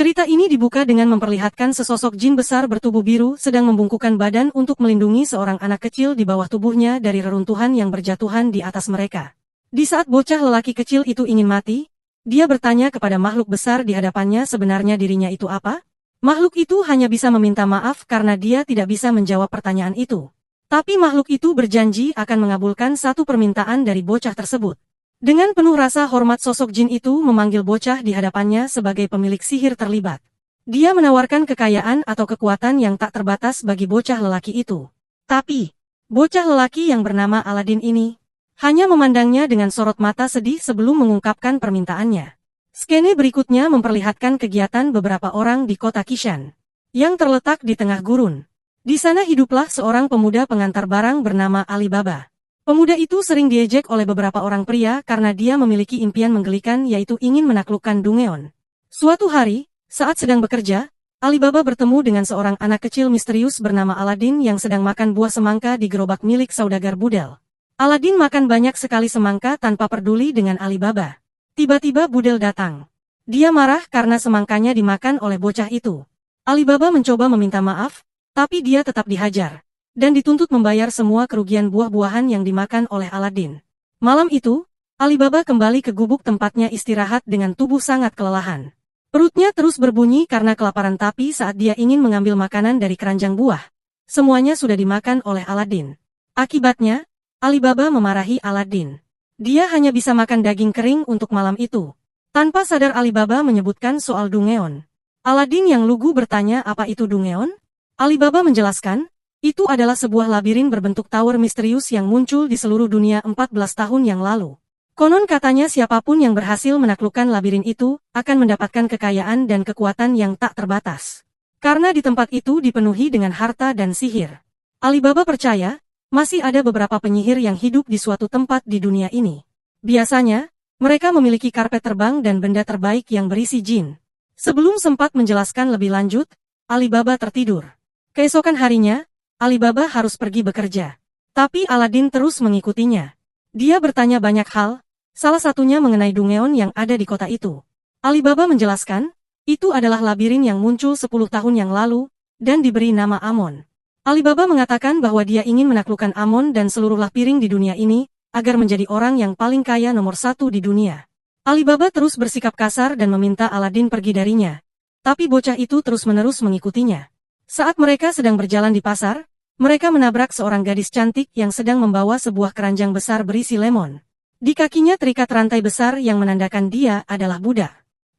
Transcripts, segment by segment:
Cerita ini dibuka dengan memperlihatkan sesosok jin besar bertubuh biru sedang membungkukkan badan untuk melindungi seorang anak kecil di bawah tubuhnya dari reruntuhan yang berjatuhan di atas mereka. Di saat bocah lelaki kecil itu ingin mati, dia bertanya kepada makhluk besar di hadapannya sebenarnya dirinya itu apa? Makhluk itu hanya bisa meminta maaf karena dia tidak bisa menjawab pertanyaan itu. Tapi makhluk itu berjanji akan mengabulkan satu permintaan dari bocah tersebut. Dengan penuh rasa hormat sosok jin itu memanggil bocah di hadapannya sebagai pemilik sihir terlibat. Dia menawarkan kekayaan atau kekuatan yang tak terbatas bagi bocah lelaki itu. Tapi, bocah lelaki yang bernama Aladin ini hanya memandangnya dengan sorot mata sedih sebelum mengungkapkan permintaannya. Skene berikutnya memperlihatkan kegiatan beberapa orang di kota Kishan yang terletak di tengah gurun. Di sana hiduplah seorang pemuda pengantar barang bernama Alibaba. Pemuda itu sering diejek oleh beberapa orang pria karena dia memiliki impian menggelikan yaitu ingin menaklukkan Dungeon. Suatu hari, saat sedang bekerja, Alibaba bertemu dengan seorang anak kecil misterius bernama Aladin yang sedang makan buah semangka di gerobak milik saudagar Budel. Aladin makan banyak sekali semangka tanpa peduli dengan Alibaba. Tiba-tiba Budel datang. Dia marah karena semangkanya dimakan oleh bocah itu. Alibaba mencoba meminta maaf, tapi dia tetap dihajar dan dituntut membayar semua kerugian buah-buahan yang dimakan oleh Aladin. Malam itu, Alibaba kembali ke gubuk tempatnya istirahat dengan tubuh sangat kelelahan. Perutnya terus berbunyi karena kelaparan tapi saat dia ingin mengambil makanan dari keranjang buah, semuanya sudah dimakan oleh Aladin. Akibatnya, Alibaba memarahi Aladin. Dia hanya bisa makan daging kering untuk malam itu. Tanpa sadar Alibaba menyebutkan soal Dungeon. Aladin yang lugu bertanya apa itu Dungeon? Alibaba menjelaskan, itu adalah sebuah labirin berbentuk tower misterius yang muncul di seluruh dunia 14 tahun yang lalu. Konon katanya siapapun yang berhasil menaklukkan labirin itu, akan mendapatkan kekayaan dan kekuatan yang tak terbatas. Karena di tempat itu dipenuhi dengan harta dan sihir. Alibaba percaya, masih ada beberapa penyihir yang hidup di suatu tempat di dunia ini. Biasanya, mereka memiliki karpet terbang dan benda terbaik yang berisi jin. Sebelum sempat menjelaskan lebih lanjut, Alibaba tertidur. Keesokan harinya, Alibaba harus pergi bekerja. Tapi Aladin terus mengikutinya. Dia bertanya banyak hal, salah satunya mengenai Dungeon yang ada di kota itu. Alibaba menjelaskan, itu adalah labirin yang muncul 10 tahun yang lalu, dan diberi nama Amon. Alibaba mengatakan bahwa dia ingin menaklukkan Amon dan seluruh labirin di dunia ini, agar menjadi orang yang paling kaya nomor 1 di dunia. Alibaba terus bersikap kasar dan meminta Aladin pergi darinya. Tapi bocah itu terus-menerus mengikutinya. Saat mereka sedang berjalan di pasar, mereka menabrak seorang gadis cantik yang sedang membawa sebuah keranjang besar berisi lemon. Di kakinya terikat rantai besar yang menandakan dia adalah budak.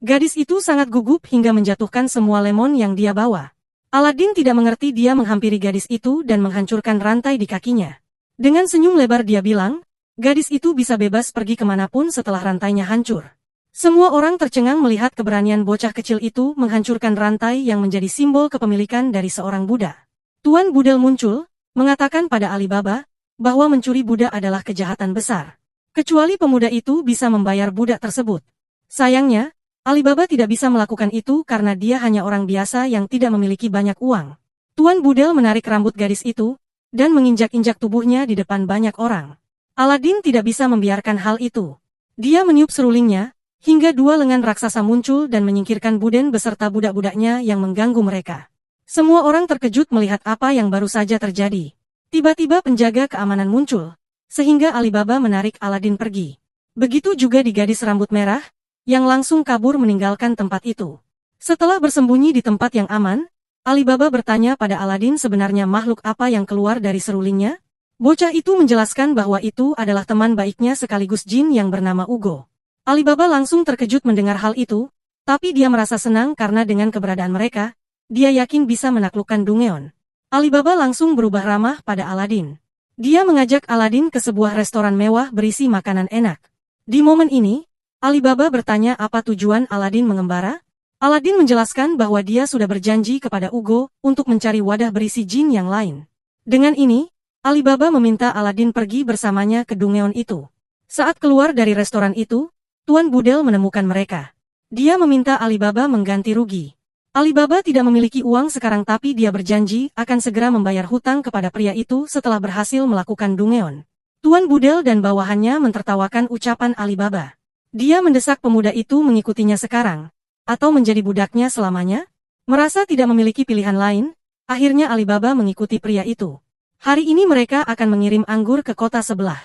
Gadis itu sangat gugup hingga menjatuhkan semua lemon yang dia bawa. Aladin tidak mengerti dia menghampiri gadis itu dan menghancurkan rantai di kakinya. Dengan senyum lebar dia bilang, gadis itu bisa bebas pergi kemanapun setelah rantainya hancur. Semua orang tercengang melihat keberanian bocah kecil itu menghancurkan rantai yang menjadi simbol kepemilikan dari seorang budak. Tuan Budel muncul, mengatakan pada Alibaba, bahwa mencuri budak adalah kejahatan besar. Kecuali pemuda itu bisa membayar budak tersebut. Sayangnya, Alibaba tidak bisa melakukan itu karena dia hanya orang biasa yang tidak memiliki banyak uang. Tuan Budel menarik rambut gadis itu, dan menginjak-injak tubuhnya di depan banyak orang. Aladin tidak bisa membiarkan hal itu. Dia meniup serulingnya, hingga 2 lengan raksasa muncul dan menyingkirkan Buden beserta budak-budaknya yang mengganggu mereka. Semua orang terkejut melihat apa yang baru saja terjadi. Tiba-tiba penjaga keamanan muncul, sehingga Alibaba menarik Aladin pergi. Begitu juga di gadis rambut merah, yang langsung kabur meninggalkan tempat itu. Setelah bersembunyi di tempat yang aman, Alibaba bertanya pada Aladin sebenarnya makhluk apa yang keluar dari serulingnya. Bocah itu menjelaskan bahwa itu adalah teman baiknya sekaligus jin yang bernama Ugo. Alibaba langsung terkejut mendengar hal itu, tapi dia merasa senang karena dengan keberadaan mereka, dia yakin bisa menaklukkan Dungeon. Alibaba langsung berubah ramah pada Aladin. Dia mengajak Aladin ke sebuah restoran mewah berisi makanan enak. Di momen ini, Alibaba bertanya apa tujuan Aladin mengembara. Aladin menjelaskan bahwa dia sudah berjanji kepada Ugo untuk mencari wadah berisi jin yang lain. Dengan ini, Alibaba meminta Aladin pergi bersamanya ke Dungeon itu. Saat keluar dari restoran itu, Tuan Budel menemukan mereka. Dia meminta Alibaba mengganti rugi. Alibaba tidak memiliki uang sekarang tapi dia berjanji akan segera membayar hutang kepada pria itu setelah berhasil melakukan Dungeon. Tuan Budel dan bawahannya mentertawakan ucapan Alibaba. Dia mendesak pemuda itu mengikutinya sekarang. Atau menjadi budaknya selamanya? Merasa tidak memiliki pilihan lain, akhirnya Alibaba mengikuti pria itu. Hari ini mereka akan mengirim anggur ke kota sebelah.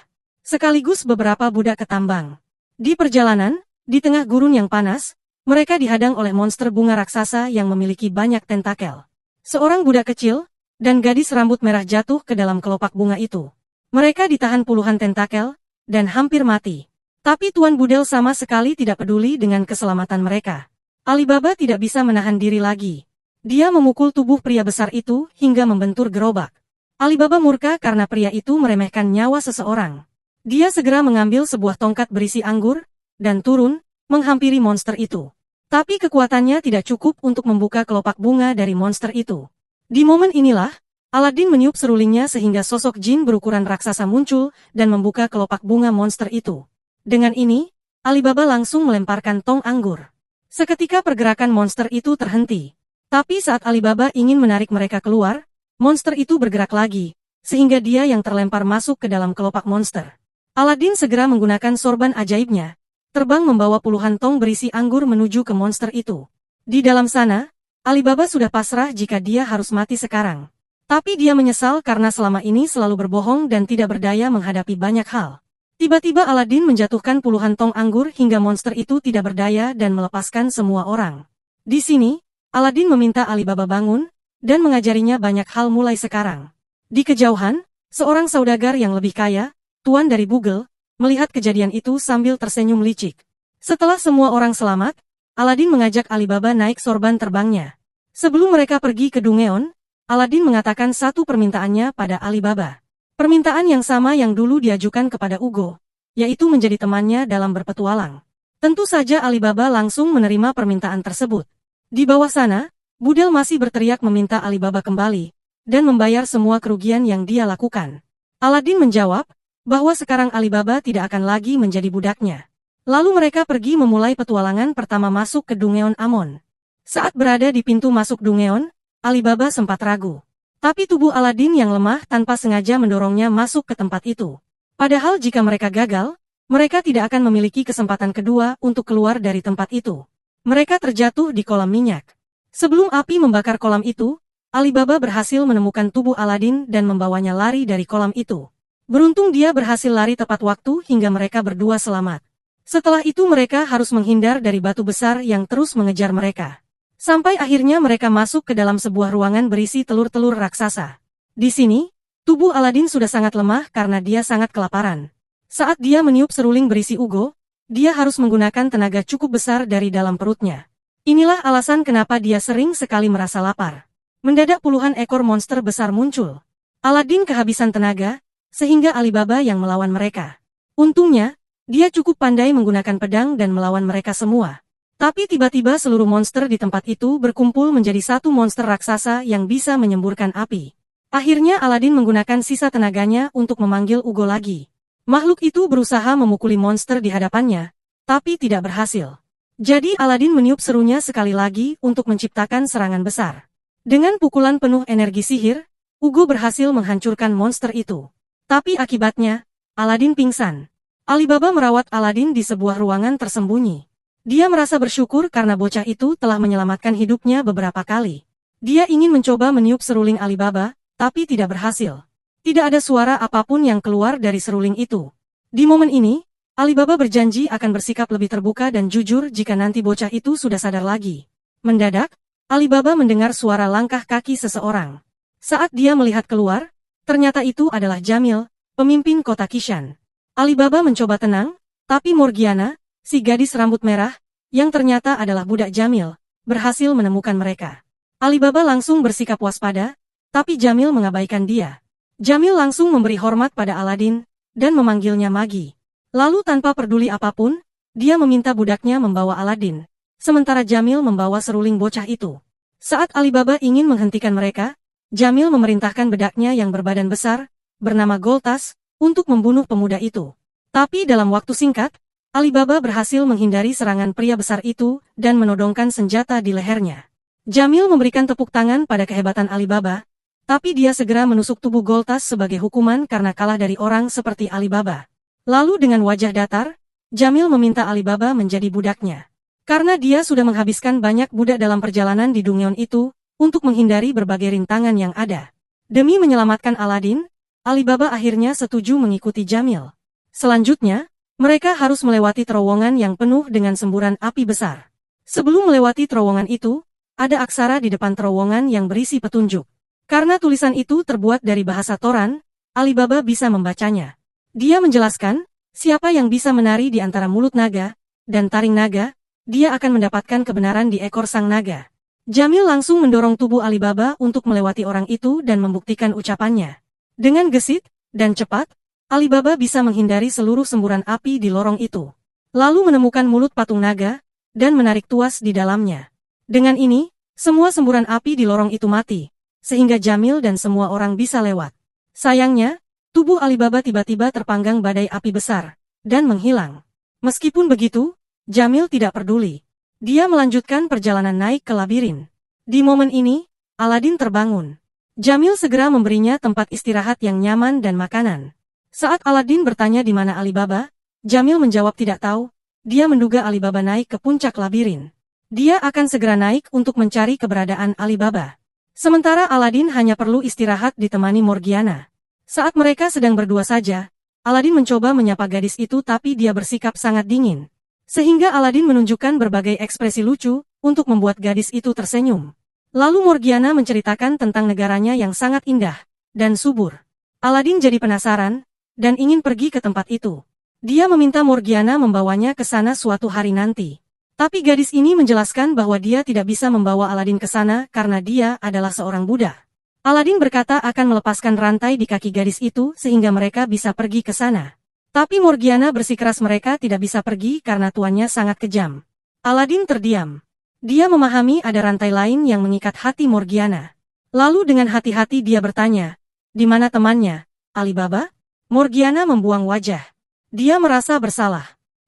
Sekaligus beberapa budak ketambang. Di perjalanan, di tengah gurun yang panas, mereka dihadang oleh monster bunga raksasa yang memiliki banyak tentakel. Seorang budak kecil dan gadis rambut merah jatuh ke dalam kelopak bunga itu. Mereka ditahan puluhan tentakel dan hampir mati. Tapi Tuan Budel sama sekali tidak peduli dengan keselamatan mereka. Alibaba tidak bisa menahan diri lagi. Dia memukul tubuh pria besar itu hingga membentur gerobak. Alibaba murka karena pria itu meremehkan nyawa seseorang. Dia segera mengambil sebuah tongkat berisi anggur dan turun, menghampiri monster itu. Tapi kekuatannya tidak cukup untuk membuka kelopak bunga dari monster itu. Di momen inilah, Aladin meniup serulingnya sehingga sosok jin berukuran raksasa muncul dan membuka kelopak bunga monster itu. Dengan ini, Alibaba langsung melemparkan tong anggur. Seketika pergerakan monster itu terhenti. Tapi saat Alibaba ingin menarik mereka keluar, monster itu bergerak lagi, sehingga dia yang terlempar masuk ke dalam kelopak monster. Aladin segera menggunakan sorban ajaibnya, terbang membawa puluhan tong berisi anggur menuju ke monster itu. Di dalam sana, Alibaba sudah pasrah jika dia harus mati sekarang. Tapi dia menyesal karena selama ini selalu berbohong dan tidak berdaya menghadapi banyak hal. Tiba-tiba Aladin menjatuhkan puluhan tong anggur hingga monster itu tidak berdaya dan melepaskan semua orang. Di sini, Aladin meminta Alibaba bangun dan mengajarinya banyak hal mulai sekarang. Di kejauhan, seorang saudagar yang lebih kaya, Tuan dari Bugel, melihat kejadian itu sambil tersenyum licik. Setelah semua orang selamat, Aladin mengajak Alibaba naik sorban terbangnya. Sebelum mereka pergi ke Dungeon, Aladin mengatakan satu permintaannya pada Alibaba. Permintaan yang sama yang dulu diajukan kepada Ugo, yaitu menjadi temannya dalam berpetualang. Tentu saja Alibaba langsung menerima permintaan tersebut. Di bawah sana, Budel masih berteriak meminta Alibaba kembali, dan membayar semua kerugian yang dia lakukan. Aladin menjawab, bahwa sekarang Alibaba tidak akan lagi menjadi budaknya. Lalu mereka pergi memulai petualangan pertama masuk ke Dungeon Amon. Saat berada di pintu masuk Dungeon, Alibaba sempat ragu. Tapi tubuh Aladin yang lemah tanpa sengaja mendorongnya masuk ke tempat itu. Padahal jika mereka gagal, mereka tidak akan memiliki kesempatan kedua untuk keluar dari tempat itu. Mereka terjatuh di kolam minyak. Sebelum api membakar kolam itu, Alibaba berhasil menemukan tubuh Aladin dan membawanya lari dari kolam itu. Beruntung dia berhasil lari tepat waktu hingga mereka berdua selamat. Setelah itu mereka harus menghindar dari batu besar yang terus mengejar mereka. Sampai akhirnya mereka masuk ke dalam sebuah ruangan berisi telur-telur raksasa. Di sini, tubuh Aladin sudah sangat lemah karena dia sangat kelaparan. Saat dia meniup seruling berisi Ugo, dia harus menggunakan tenaga cukup besar dari dalam perutnya. Inilah alasan kenapa dia sering sekali merasa lapar. Mendadak puluhan ekor monster besar muncul. Aladin kehabisan tenaga, sehingga Alibaba yang melawan mereka. Untungnya, dia cukup pandai menggunakan pedang dan melawan mereka semua. Tapi tiba-tiba seluruh monster di tempat itu berkumpul menjadi satu monster raksasa yang bisa menyemburkan api. Akhirnya Aladin menggunakan sisa tenaganya untuk memanggil Ugo lagi. Makhluk itu berusaha memukuli monster di hadapannya, tapi tidak berhasil. Jadi Aladin meniup serunya sekali lagi untuk menciptakan serangan besar. Dengan pukulan penuh energi sihir, Ugo berhasil menghancurkan monster itu. Tapi akibatnya, Aladin pingsan. Alibaba merawat Aladin di sebuah ruangan tersembunyi. Dia merasa bersyukur karena bocah itu telah menyelamatkan hidupnya beberapa kali. Dia ingin mencoba meniup seruling Alibaba, tapi tidak berhasil. Tidak ada suara apapun yang keluar dari seruling itu. Di momen ini, Alibaba berjanji akan bersikap lebih terbuka dan jujur jika nanti bocah itu sudah sadar lagi. Mendadak, Alibaba mendengar suara langkah kaki seseorang. Saat dia melihat keluar, ternyata itu adalah Jamil, pemimpin kota Kishan. Alibaba mencoba tenang, tapi Morgiana, si gadis rambut merah, yang ternyata adalah budak Jamil, berhasil menemukan mereka. Alibaba langsung bersikap waspada, tapi Jamil mengabaikan dia. Jamil langsung memberi hormat pada Aladin, dan memanggilnya Magi. Lalu tanpa peduli apapun, dia meminta budaknya membawa Aladin. Sementara Jamil membawa seruling bocah itu. Saat Alibaba ingin menghentikan mereka, Jamil memerintahkan bedaknya yang berbadan besar, bernama Goltas, untuk membunuh pemuda itu. Tapi dalam waktu singkat, Alibaba berhasil menghindari serangan pria besar itu dan menodongkan senjata di lehernya. Jamil memberikan tepuk tangan pada kehebatan Alibaba, tapi dia segera menusuk tubuh Goltas sebagai hukuman karena kalah dari orang seperti Alibaba. Lalu dengan wajah datar, Jamil meminta Alibaba menjadi budaknya. Karena dia sudah menghabiskan banyak budak dalam perjalanan di Dungeon itu, untuk menghindari berbagai rintangan yang ada. Demi menyelamatkan Aladin, Alibaba akhirnya setuju mengikuti Jamil. Selanjutnya, mereka harus melewati terowongan yang penuh dengan semburan api besar. Sebelum melewati terowongan itu, ada aksara di depan terowongan yang berisi petunjuk. Karena tulisan itu terbuat dari bahasa Toran, Alibaba bisa membacanya. Dia menjelaskan, siapa yang bisa menari di antara mulut naga dan taring naga, dia akan mendapatkan kebenaran di ekor sang naga. Jamil langsung mendorong tubuh Alibaba untuk melewati orang itu dan membuktikan ucapannya. Dengan gesit dan cepat, Alibaba bisa menghindari seluruh semburan api di lorong itu. Lalu menemukan mulut patung naga dan menarik tuas di dalamnya. Dengan ini, semua semburan api di lorong itu mati, sehingga Jamil dan semua orang bisa lewat. Sayangnya, tubuh Alibaba tiba-tiba terpanggang badai api besar dan menghilang. Meskipun begitu, Jamil tidak peduli. Dia melanjutkan perjalanan naik ke labirin. Di momen ini, Aladin terbangun. Jamil segera memberinya tempat istirahat yang nyaman dan makanan. Saat Aladin bertanya di mana Alibaba, Jamil menjawab tidak tahu. Dia menduga Alibaba naik ke puncak labirin. Dia akan segera naik untuk mencari keberadaan Alibaba. Sementara Aladin hanya perlu istirahat ditemani Morgiana. Saat mereka sedang berdua saja, Aladin mencoba menyapa gadis itu tapi dia bersikap sangat dingin. Sehingga Aladin menunjukkan berbagai ekspresi lucu, untuk membuat gadis itu tersenyum. Lalu Morgiana menceritakan tentang negaranya yang sangat indah dan subur. Aladin jadi penasaran, dan ingin pergi ke tempat itu. Dia meminta Morgiana membawanya ke sana suatu hari nanti. Tapi gadis ini menjelaskan bahwa dia tidak bisa membawa Aladin ke sana karena dia adalah seorang Buddha. Aladin berkata akan melepaskan rantai di kaki gadis itu sehingga mereka bisa pergi ke sana. Tapi Morgiana bersikeras mereka tidak bisa pergi karena tuannya sangat kejam. Aladin terdiam. Dia memahami ada rantai lain yang mengikat hati Morgiana. Lalu dengan hati-hati dia bertanya, di mana temannya, Alibaba? Morgiana membuang wajah. Dia merasa bersalah.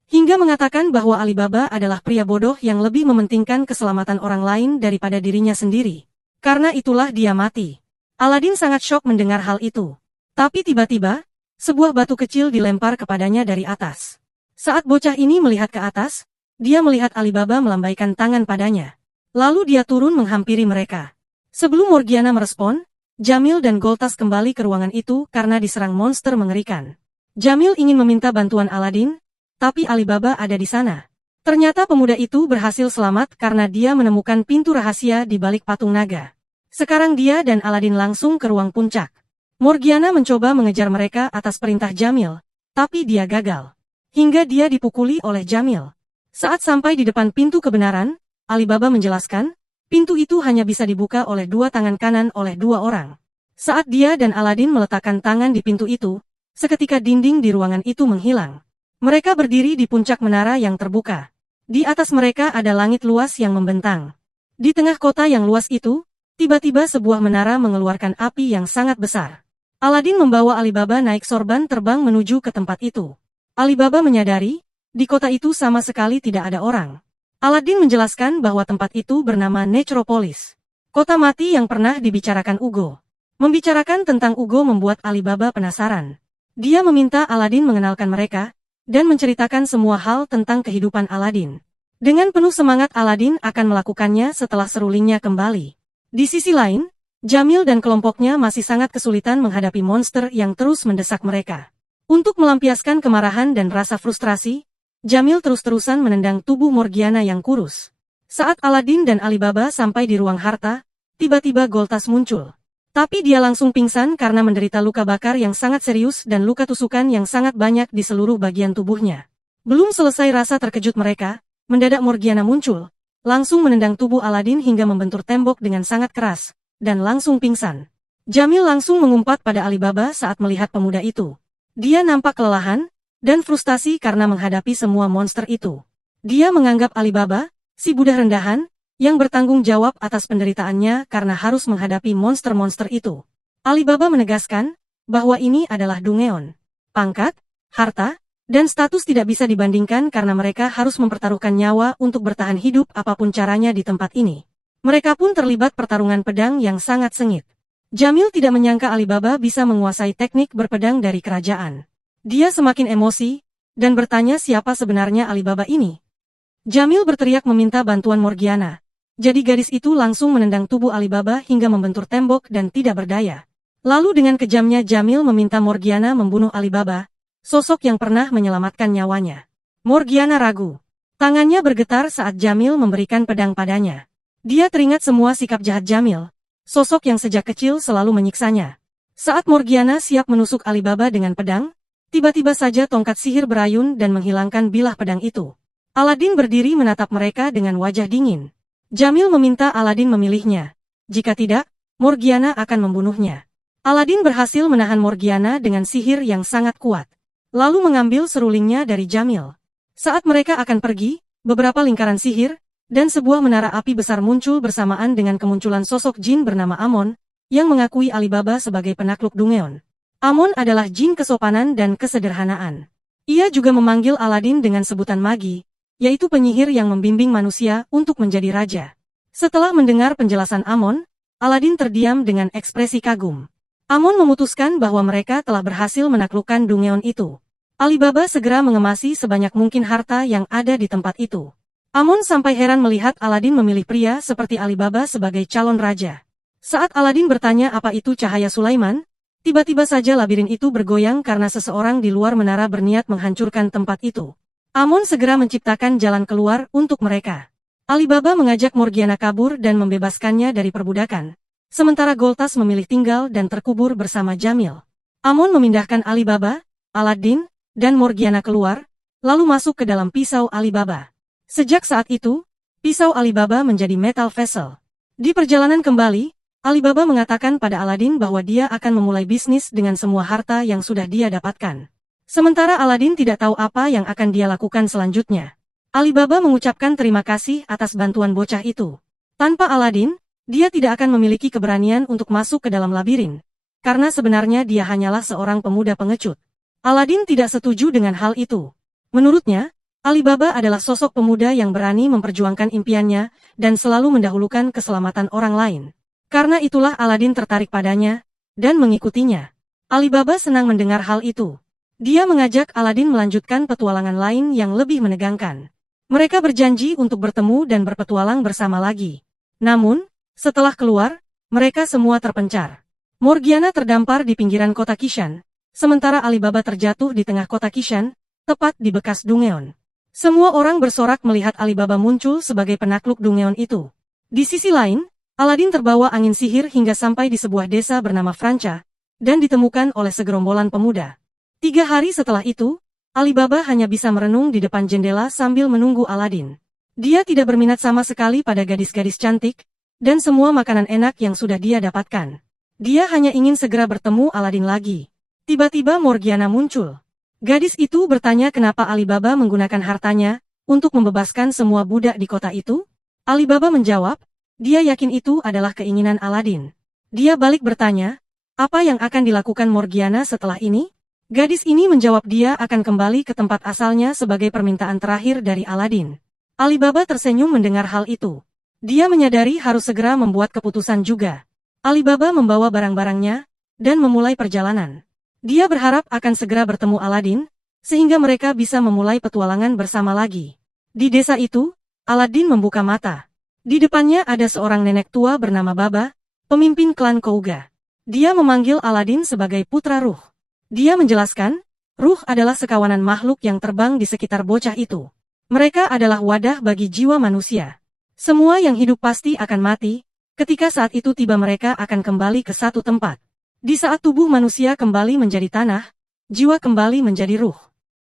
Hingga mengatakan bahwa Alibaba adalah pria bodoh yang lebih mementingkan keselamatan orang lain daripada dirinya sendiri. Karena itulah dia mati. Aladin sangat syok mendengar hal itu. Tapi tiba-tiba, sebuah batu kecil dilempar kepadanya dari atas. Saat bocah ini melihat ke atas, dia melihat Alibaba melambaikan tangan padanya. Lalu dia turun menghampiri mereka. Sebelum Morgiana merespon, Jamil dan Goltas kembali ke ruangan itu karena diserang monster mengerikan. Jamil ingin meminta bantuan Aladin, tapi Alibaba ada di sana. Ternyata pemuda itu berhasil selamat karena dia menemukan pintu rahasia di balik patung naga. Sekarang dia dan Aladin langsung ke ruang puncak. Morgiana mencoba mengejar mereka atas perintah Jamil, tapi dia gagal. Hingga dia dipukuli oleh Jamil. Saat sampai di depan pintu kebenaran, Alibaba menjelaskan, pintu itu hanya bisa dibuka oleh dua tangan kanan oleh dua orang. Saat dia dan Aladin meletakkan tangan di pintu itu, seketika dinding di ruangan itu menghilang. Mereka berdiri di puncak menara yang terbuka. Di atas mereka ada langit luas yang membentang. Di tengah kota yang luas itu, tiba-tiba sebuah menara mengeluarkan api yang sangat besar. Aladin membawa Alibaba naik sorban terbang menuju ke tempat itu. Alibaba menyadari, di kota itu sama sekali tidak ada orang. Aladin menjelaskan bahwa tempat itu bernama Necropolis. Kota mati yang pernah dibicarakan Ugo. Membicarakan tentang Ugo membuat Alibaba penasaran. Dia meminta Aladin mengenalkan mereka, dan menceritakan semua hal tentang kehidupan Aladin. Dengan penuh semangat Aladin akan melakukannya setelah serulingnya kembali. Di sisi lain, Jamil dan kelompoknya masih sangat kesulitan menghadapi monster yang terus mendesak mereka. Untuk melampiaskan kemarahan dan rasa frustrasi, Jamil terus-terusan menendang tubuh Morgiana yang kurus. Saat Aladin dan Alibaba sampai di ruang harta, tiba-tiba Goltas muncul. Tapi dia langsung pingsan karena menderita luka bakar yang sangat serius dan luka tusukan yang sangat banyak di seluruh bagian tubuhnya. Belum selesai rasa terkejut mereka, mendadak Morgiana muncul, langsung menendang tubuh Aladin hingga membentur tembok dengan sangat keras, dan langsung pingsan. Jamil langsung mengumpat pada Alibaba saat melihat pemuda itu. Dia nampak kelelahan, dan frustasi karena menghadapi semua monster itu. Dia menganggap Alibaba, si budak rendahan, yang bertanggung jawab atas penderitaannya karena harus menghadapi monster-monster itu. Alibaba menegaskan, bahwa ini adalah Dungeon. Pangkat, harta, dan status tidak bisa dibandingkan karena mereka harus mempertaruhkan nyawa untuk bertahan hidup apapun caranya di tempat ini. Mereka pun terlibat pertarungan pedang yang sangat sengit. Jamil tidak menyangka Alibaba bisa menguasai teknik berpedang dari kerajaan. Dia semakin emosi, dan bertanya siapa sebenarnya Alibaba ini. Jamil berteriak meminta bantuan Morgiana. Jadi gadis itu langsung menendang tubuh Alibaba hingga membentur tembok dan tidak berdaya. Lalu dengan kejamnya Jamil meminta Morgiana membunuh Alibaba, sosok yang pernah menyelamatkan nyawanya. Morgiana ragu. Tangannya bergetar saat Jamil memberikan pedang padanya. Dia teringat semua sikap jahat Jamil, sosok yang sejak kecil selalu menyiksanya. Saat Morgiana siap menusuk Alibaba dengan pedang, tiba-tiba saja tongkat sihir berayun dan menghilangkan bilah pedang itu. Aladin berdiri menatap mereka dengan wajah dingin. Jamil meminta Aladin memilihnya. Jika tidak, Morgiana akan membunuhnya. Aladin berhasil menahan Morgiana dengan sihir yang sangat kuat. Lalu mengambil serulingnya dari Jamil. Saat mereka akan pergi, beberapa lingkaran sihir, dan sebuah menara api besar muncul bersamaan dengan kemunculan sosok jin bernama Amon, yang mengakui Alibaba sebagai penakluk Dungeon. Amon adalah jin kesopanan dan kesederhanaan. Ia juga memanggil Aladin dengan sebutan magi, yaitu penyihir yang membimbing manusia untuk menjadi raja. Setelah mendengar penjelasan Amon, Aladin terdiam dengan ekspresi kagum. Amon memutuskan bahwa mereka telah berhasil menaklukkan Dungeon itu. Alibaba segera mengemasi sebanyak mungkin harta yang ada di tempat itu. Amon sampai heran melihat Aladin memilih pria seperti Alibaba sebagai calon raja. Saat Aladin bertanya apa itu cahaya Sulaiman, tiba-tiba saja labirin itu bergoyang karena seseorang di luar menara berniat menghancurkan tempat itu. Amon segera menciptakan jalan keluar untuk mereka. Alibaba mengajak Morgiana kabur dan membebaskannya dari perbudakan. Sementara Goltas memilih tinggal dan terkubur bersama Jamil. Amon memindahkan Alibaba, Aladin, dan Morgiana keluar, lalu masuk ke dalam pisau Alibaba. Sejak saat itu, pisau Alibaba menjadi metal vessel. Di perjalanan kembali, Alibaba mengatakan pada Aladin bahwa dia akan memulai bisnis dengan semua harta yang sudah dia dapatkan. Sementara Aladin tidak tahu apa yang akan dia lakukan selanjutnya. Alibaba mengucapkan terima kasih atas bantuan bocah itu. Tanpa Aladin, dia tidak akan memiliki keberanian untuk masuk ke dalam labirin. Karena sebenarnya dia hanyalah seorang pemuda pengecut. Aladin tidak setuju dengan hal itu. Menurutnya, Alibaba adalah sosok pemuda yang berani memperjuangkan impiannya dan selalu mendahulukan keselamatan orang lain. Karena itulah Aladin tertarik padanya dan mengikutinya. Alibaba senang mendengar hal itu. Dia mengajak Aladin melanjutkan petualangan lain yang lebih menegangkan. Mereka berjanji untuk bertemu dan berpetualang bersama lagi. Namun, setelah keluar, mereka semua terpencar. Morgiana terdampar di pinggiran kota Kishan, sementara Alibaba terjatuh di tengah kota Kishan, tepat di bekas Dungeon. Semua orang bersorak melihat Alibaba muncul sebagai penakluk Dungeon itu. Di sisi lain, Aladin terbawa angin sihir hingga sampai di sebuah desa bernama Franca, dan ditemukan oleh segerombolan pemuda. 3 hari setelah itu, Alibaba hanya bisa merenung di depan jendela sambil menunggu Aladin. Dia tidak berminat sama sekali pada gadis-gadis cantik, dan semua makanan enak yang sudah dia dapatkan. Dia hanya ingin segera bertemu Aladin lagi. Tiba-tiba Morgiana muncul. Gadis itu bertanya kenapa Alibaba menggunakan hartanya untuk membebaskan semua budak di kota itu. Alibaba menjawab, dia yakin itu adalah keinginan Aladin. Dia balik bertanya, apa yang akan dilakukan Morgiana setelah ini? Gadis ini menjawab dia akan kembali ke tempat asalnya sebagai permintaan terakhir dari Aladin. Alibaba tersenyum mendengar hal itu. Dia menyadari harus segera membuat keputusan juga. Alibaba membawa barang-barangnya dan memulai perjalanan. Dia berharap akan segera bertemu Aladin, sehingga mereka bisa memulai petualangan bersama lagi. Di desa itu, Aladin membuka mata. Di depannya ada seorang nenek tua bernama Baba, pemimpin klan Kouga. Dia memanggil Aladin sebagai putra Ruh. Dia menjelaskan, Ruh adalah sekawanan makhluk yang terbang di sekitar bocah itu. Mereka adalah wadah bagi jiwa manusia. Semua yang hidup pasti akan mati, ketika saat itu tiba mereka akan kembali ke satu tempat. Di saat tubuh manusia kembali menjadi tanah, jiwa kembali menjadi ruh.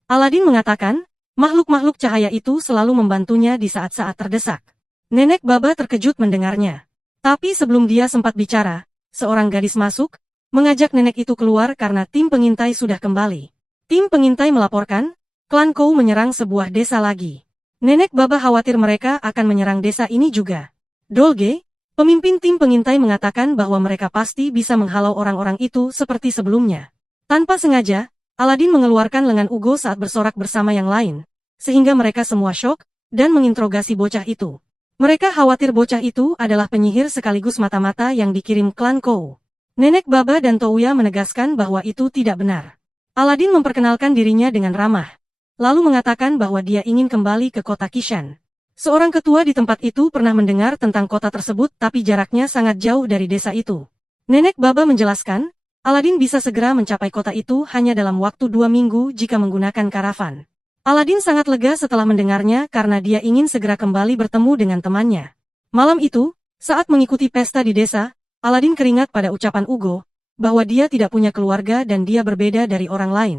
Aladin mengatakan, makhluk-makhluk cahaya itu selalu membantunya di saat-saat terdesak. Nenek Baba terkejut mendengarnya. Tapi sebelum dia sempat bicara, seorang gadis masuk, mengajak nenek itu keluar karena tim pengintai sudah kembali. Tim pengintai melaporkan, klan Kou menyerang sebuah desa lagi. Nenek Baba khawatir mereka akan menyerang desa ini juga. Dolge, pemimpin tim pengintai mengatakan bahwa mereka pasti bisa menghalau orang-orang itu seperti sebelumnya. Tanpa sengaja, Aladin mengeluarkan lengan Ugo saat bersorak bersama yang lain, sehingga mereka semua syok dan menginterogasi bocah itu. Mereka khawatir bocah itu adalah penyihir sekaligus mata-mata yang dikirim klan Kou. Nenek Baba dan Touya menegaskan bahwa itu tidak benar. Aladin memperkenalkan dirinya dengan ramah, lalu mengatakan bahwa dia ingin kembali ke kota Kishan. Seorang ketua di tempat itu pernah mendengar tentang kota tersebut tapi jaraknya sangat jauh dari desa itu. Nenek Baba menjelaskan, Aladin bisa segera mencapai kota itu hanya dalam waktu 2 minggu jika menggunakan karavan. Aladin sangat lega setelah mendengarnya karena dia ingin segera kembali bertemu dengan temannya. Malam itu, saat mengikuti pesta di desa, Aladin keringat pada ucapan Ugo, bahwa dia tidak punya keluarga dan dia berbeda dari orang lain.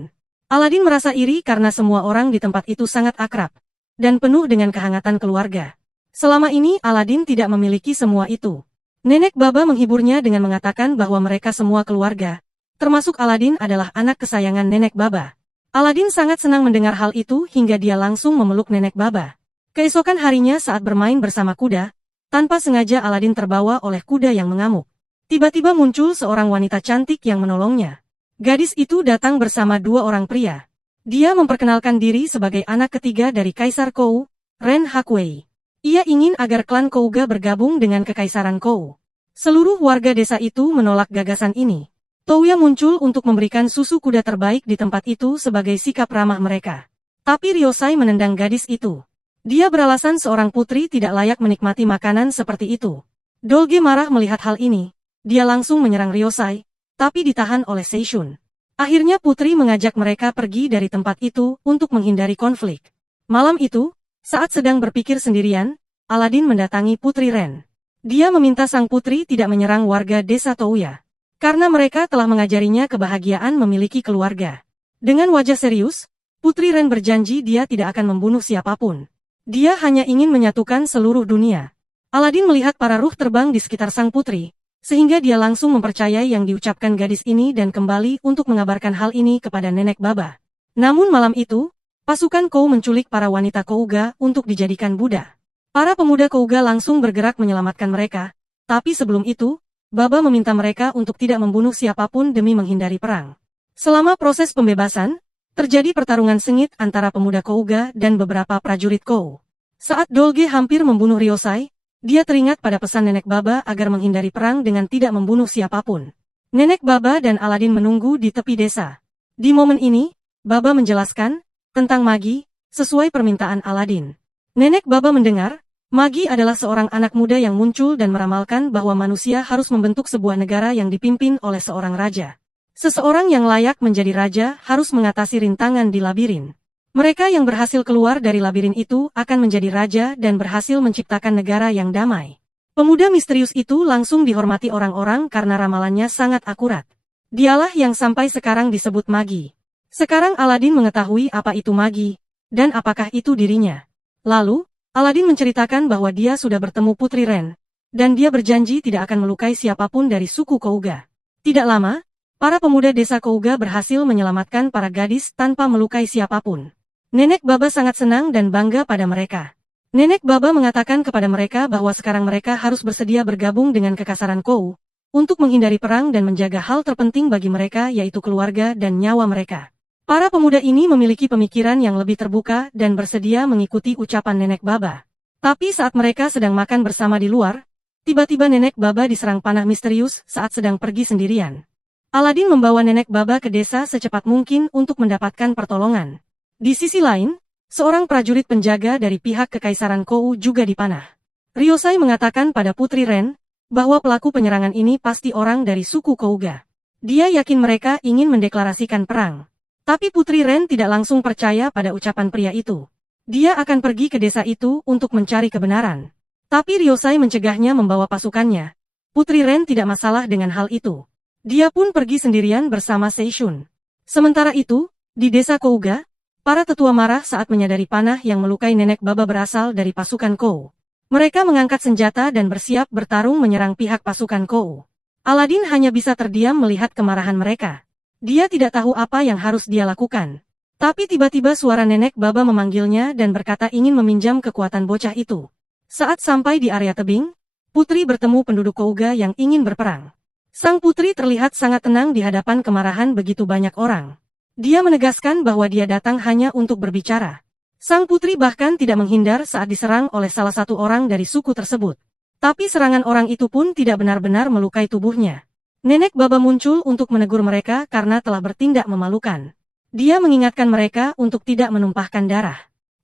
Aladin merasa iri karena semua orang di tempat itu sangat akrab dan penuh dengan kehangatan keluarga. Selama ini Aladin tidak memiliki semua itu. Nenek Baba menghiburnya dengan mengatakan bahwa mereka semua keluarga, termasuk Aladin adalah anak kesayangan Nenek Baba. Aladin sangat senang mendengar hal itu hingga dia langsung memeluk Nenek Baba. Keesokan harinya saat bermain bersama kuda, tanpa sengaja Aladin terbawa oleh kuda yang mengamuk. Tiba-tiba muncul seorang wanita cantik yang menolongnya. Gadis itu datang bersama 2 orang pria. Dia memperkenalkan diri sebagai anak ketiga dari Kaisar Kou, Ren Hakuei. Ia ingin agar klan Kouga bergabung dengan Kekaisaran Kou. Seluruh warga desa itu menolak gagasan ini. Touya muncul untuk memberikan susu kuda terbaik di tempat itu sebagai sikap ramah mereka. Tapi Ryosai menendang gadis itu. Dia beralasan seorang putri tidak layak menikmati makanan seperti itu. Dolge marah melihat hal ini. Dia langsung menyerang Ryosai, tapi ditahan oleh Seishun. Akhirnya putri mengajak mereka pergi dari tempat itu untuk menghindari konflik. Malam itu, saat sedang berpikir sendirian, Aladin mendatangi Putri Ren. Dia meminta sang putri tidak menyerang warga desa Touya, karena mereka telah mengajarinya kebahagiaan memiliki keluarga. Dengan wajah serius, Putri Ren berjanji dia tidak akan membunuh siapapun. Dia hanya ingin menyatukan seluruh dunia. Aladin melihat para ruh terbang di sekitar sang putri, sehingga dia langsung mempercayai yang diucapkan gadis ini dan kembali untuk mengabarkan hal ini kepada Nenek Baba. Namun malam itu, pasukan Kou menculik para wanita Kouga untuk dijadikan budak. Para pemuda Kouga langsung bergerak menyelamatkan mereka, tapi sebelum itu, Baba meminta mereka untuk tidak membunuh siapapun demi menghindari perang. Selama proses pembebasan, terjadi pertarungan sengit antara pemuda Kouga dan beberapa prajurit Kou. Saat Dolge hampir membunuh Ryosai, dia teringat pada pesan Nenek Baba agar menghindari perang dengan tidak membunuh siapapun. Nenek Baba dan Aladin menunggu di tepi desa. Di momen ini, Baba menjelaskan tentang Magi, sesuai permintaan Aladin. Nenek Baba mendengar, Magi adalah seorang anak muda yang muncul dan meramalkan bahwa manusia harus membentuk sebuah negara yang dipimpin oleh seorang raja. Seseorang yang layak menjadi raja harus mengatasi rintangan di labirin. Mereka yang berhasil keluar dari labirin itu akan menjadi raja dan berhasil menciptakan negara yang damai. Pemuda misterius itu langsung dihormati orang-orang karena ramalannya sangat akurat. Dialah yang sampai sekarang disebut Magi. Sekarang Aladin mengetahui apa itu Magi, dan apakah itu dirinya. Lalu, Aladin menceritakan bahwa dia sudah bertemu Putri Ren, dan dia berjanji tidak akan melukai siapapun dari suku Kouga. Tidak lama, para pemuda desa Kouga berhasil menyelamatkan para gadis tanpa melukai siapapun. Nenek Baba sangat senang dan bangga pada mereka. Nenek Baba mengatakan kepada mereka bahwa sekarang mereka harus bersedia bergabung dengan Kekaisaran Kou, untuk menghindari perang dan menjaga hal terpenting bagi mereka yaitu keluarga dan nyawa mereka. Para pemuda ini memiliki pemikiran yang lebih terbuka dan bersedia mengikuti ucapan Nenek Baba. Tapi saat mereka sedang makan bersama di luar, tiba-tiba Nenek Baba diserang panah misterius saat sedang pergi sendirian. Aladin membawa Nenek Baba ke desa secepat mungkin untuk mendapatkan pertolongan. Di sisi lain, seorang prajurit penjaga dari pihak Kekaisaran Kou juga dipanah. Ryosai mengatakan pada Putri Ren, bahwa pelaku penyerangan ini pasti orang dari suku Kouga. Dia yakin mereka ingin mendeklarasikan perang. Tapi Putri Ren tidak langsung percaya pada ucapan pria itu. Dia akan pergi ke desa itu untuk mencari kebenaran. Tapi Ryosai mencegahnya membawa pasukannya. Putri Ren tidak masalah dengan hal itu. Dia pun pergi sendirian bersama Seishun. Sementara itu, di desa Kouga, para tetua marah saat menyadari panah yang melukai Nenek Baba berasal dari pasukan Kou. Mereka mengangkat senjata dan bersiap bertarung menyerang pihak pasukan Kou. Aladin hanya bisa terdiam melihat kemarahan mereka. Dia tidak tahu apa yang harus dia lakukan. Tapi tiba-tiba suara Nenek Baba memanggilnya dan berkata ingin meminjam kekuatan bocah itu. Saat sampai di area tebing, Putri bertemu penduduk Kouga yang ingin berperang. Sang putri terlihat sangat tenang di hadapan kemarahan begitu banyak orang. Dia menegaskan bahwa dia datang hanya untuk berbicara. Sang putri bahkan tidak menghindar saat diserang oleh salah satu orang dari suku tersebut. Tapi serangan orang itu pun tidak benar-benar melukai tubuhnya. Nenek Baba muncul untuk menegur mereka karena telah bertindak memalukan. Dia mengingatkan mereka untuk tidak menumpahkan darah.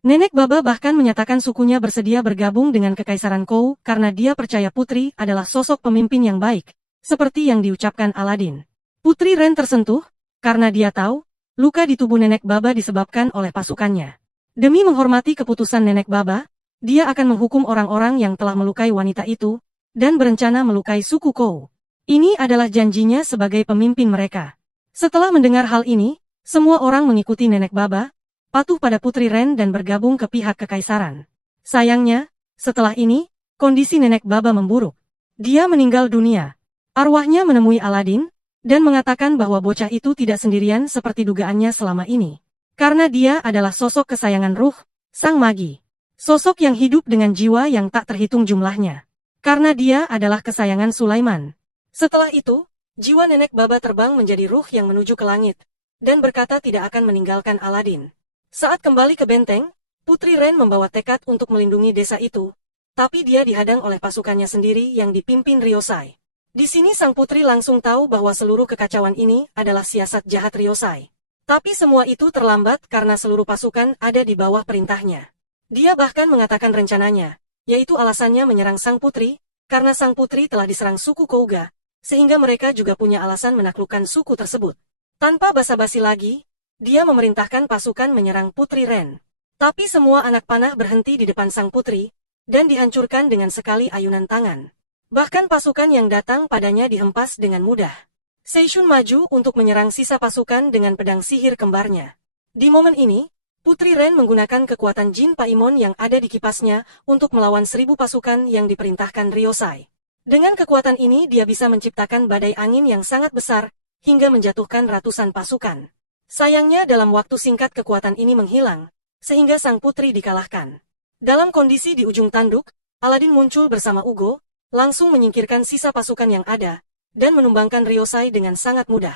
Nenek Baba bahkan menyatakan sukunya bersedia bergabung dengan Kekaisaran Kou karena dia percaya Putri adalah sosok pemimpin yang baik, seperti yang diucapkan Aladin. Putri Ren tersentuh, karena dia tahu, luka di tubuh Nenek Baba disebabkan oleh pasukannya. Demi menghormati keputusan Nenek Baba, dia akan menghukum orang-orang yang telah melukai wanita itu, dan berencana melukai suku Kou. Ini adalah janjinya sebagai pemimpin mereka. Setelah mendengar hal ini, semua orang mengikuti Nenek Baba, patuh pada Putri Ren dan bergabung ke pihak Kekaisaran. Sayangnya, setelah ini, kondisi Nenek Baba memburuk. Dia meninggal dunia. Arwahnya menemui Aladin, dan mengatakan bahwa bocah itu tidak sendirian seperti dugaannya selama ini. Karena dia adalah sosok kesayangan Ruh, sang magi. Sosok yang hidup dengan jiwa yang tak terhitung jumlahnya. Karena dia adalah kesayangan Sulaiman. Setelah itu, jiwa Nenek Baba terbang menjadi ruh yang menuju ke langit, dan berkata tidak akan meninggalkan Aladin. Saat kembali ke benteng, Putri Ren membawa tekad untuk melindungi desa itu, tapi dia dihadang oleh pasukannya sendiri yang dipimpin Ryosai. Di sini sang putri langsung tahu bahwa seluruh kekacauan ini adalah siasat jahat Ryosai. Tapi semua itu terlambat karena seluruh pasukan ada di bawah perintahnya. Dia bahkan mengatakan rencananya, yaitu alasannya menyerang sang putri, karena sang putri telah diserang suku Kouga, sehingga mereka juga punya alasan menaklukkan suku tersebut. Tanpa basa-basi lagi, dia memerintahkan pasukan menyerang Putri Ren. Tapi semua anak panah berhenti di depan sang putri, dan dihancurkan dengan sekali ayunan tangan. Bahkan pasukan yang datang padanya dihempas dengan mudah. Seishun maju untuk menyerang sisa pasukan dengan pedang sihir kembarnya. Di momen ini, Putri Ren menggunakan kekuatan Jin Paimon yang ada di kipasnya untuk melawan 1000 pasukan yang diperintahkan Ryosai. Dengan kekuatan ini dia bisa menciptakan badai angin yang sangat besar, hingga menjatuhkan ratusan pasukan. Sayangnya dalam waktu singkat kekuatan ini menghilang, sehingga sang putri dikalahkan. Dalam kondisi di ujung tanduk, Aladin muncul bersama Ugo, langsung menyingkirkan sisa pasukan yang ada, dan menumbangkan Ryosai dengan sangat mudah.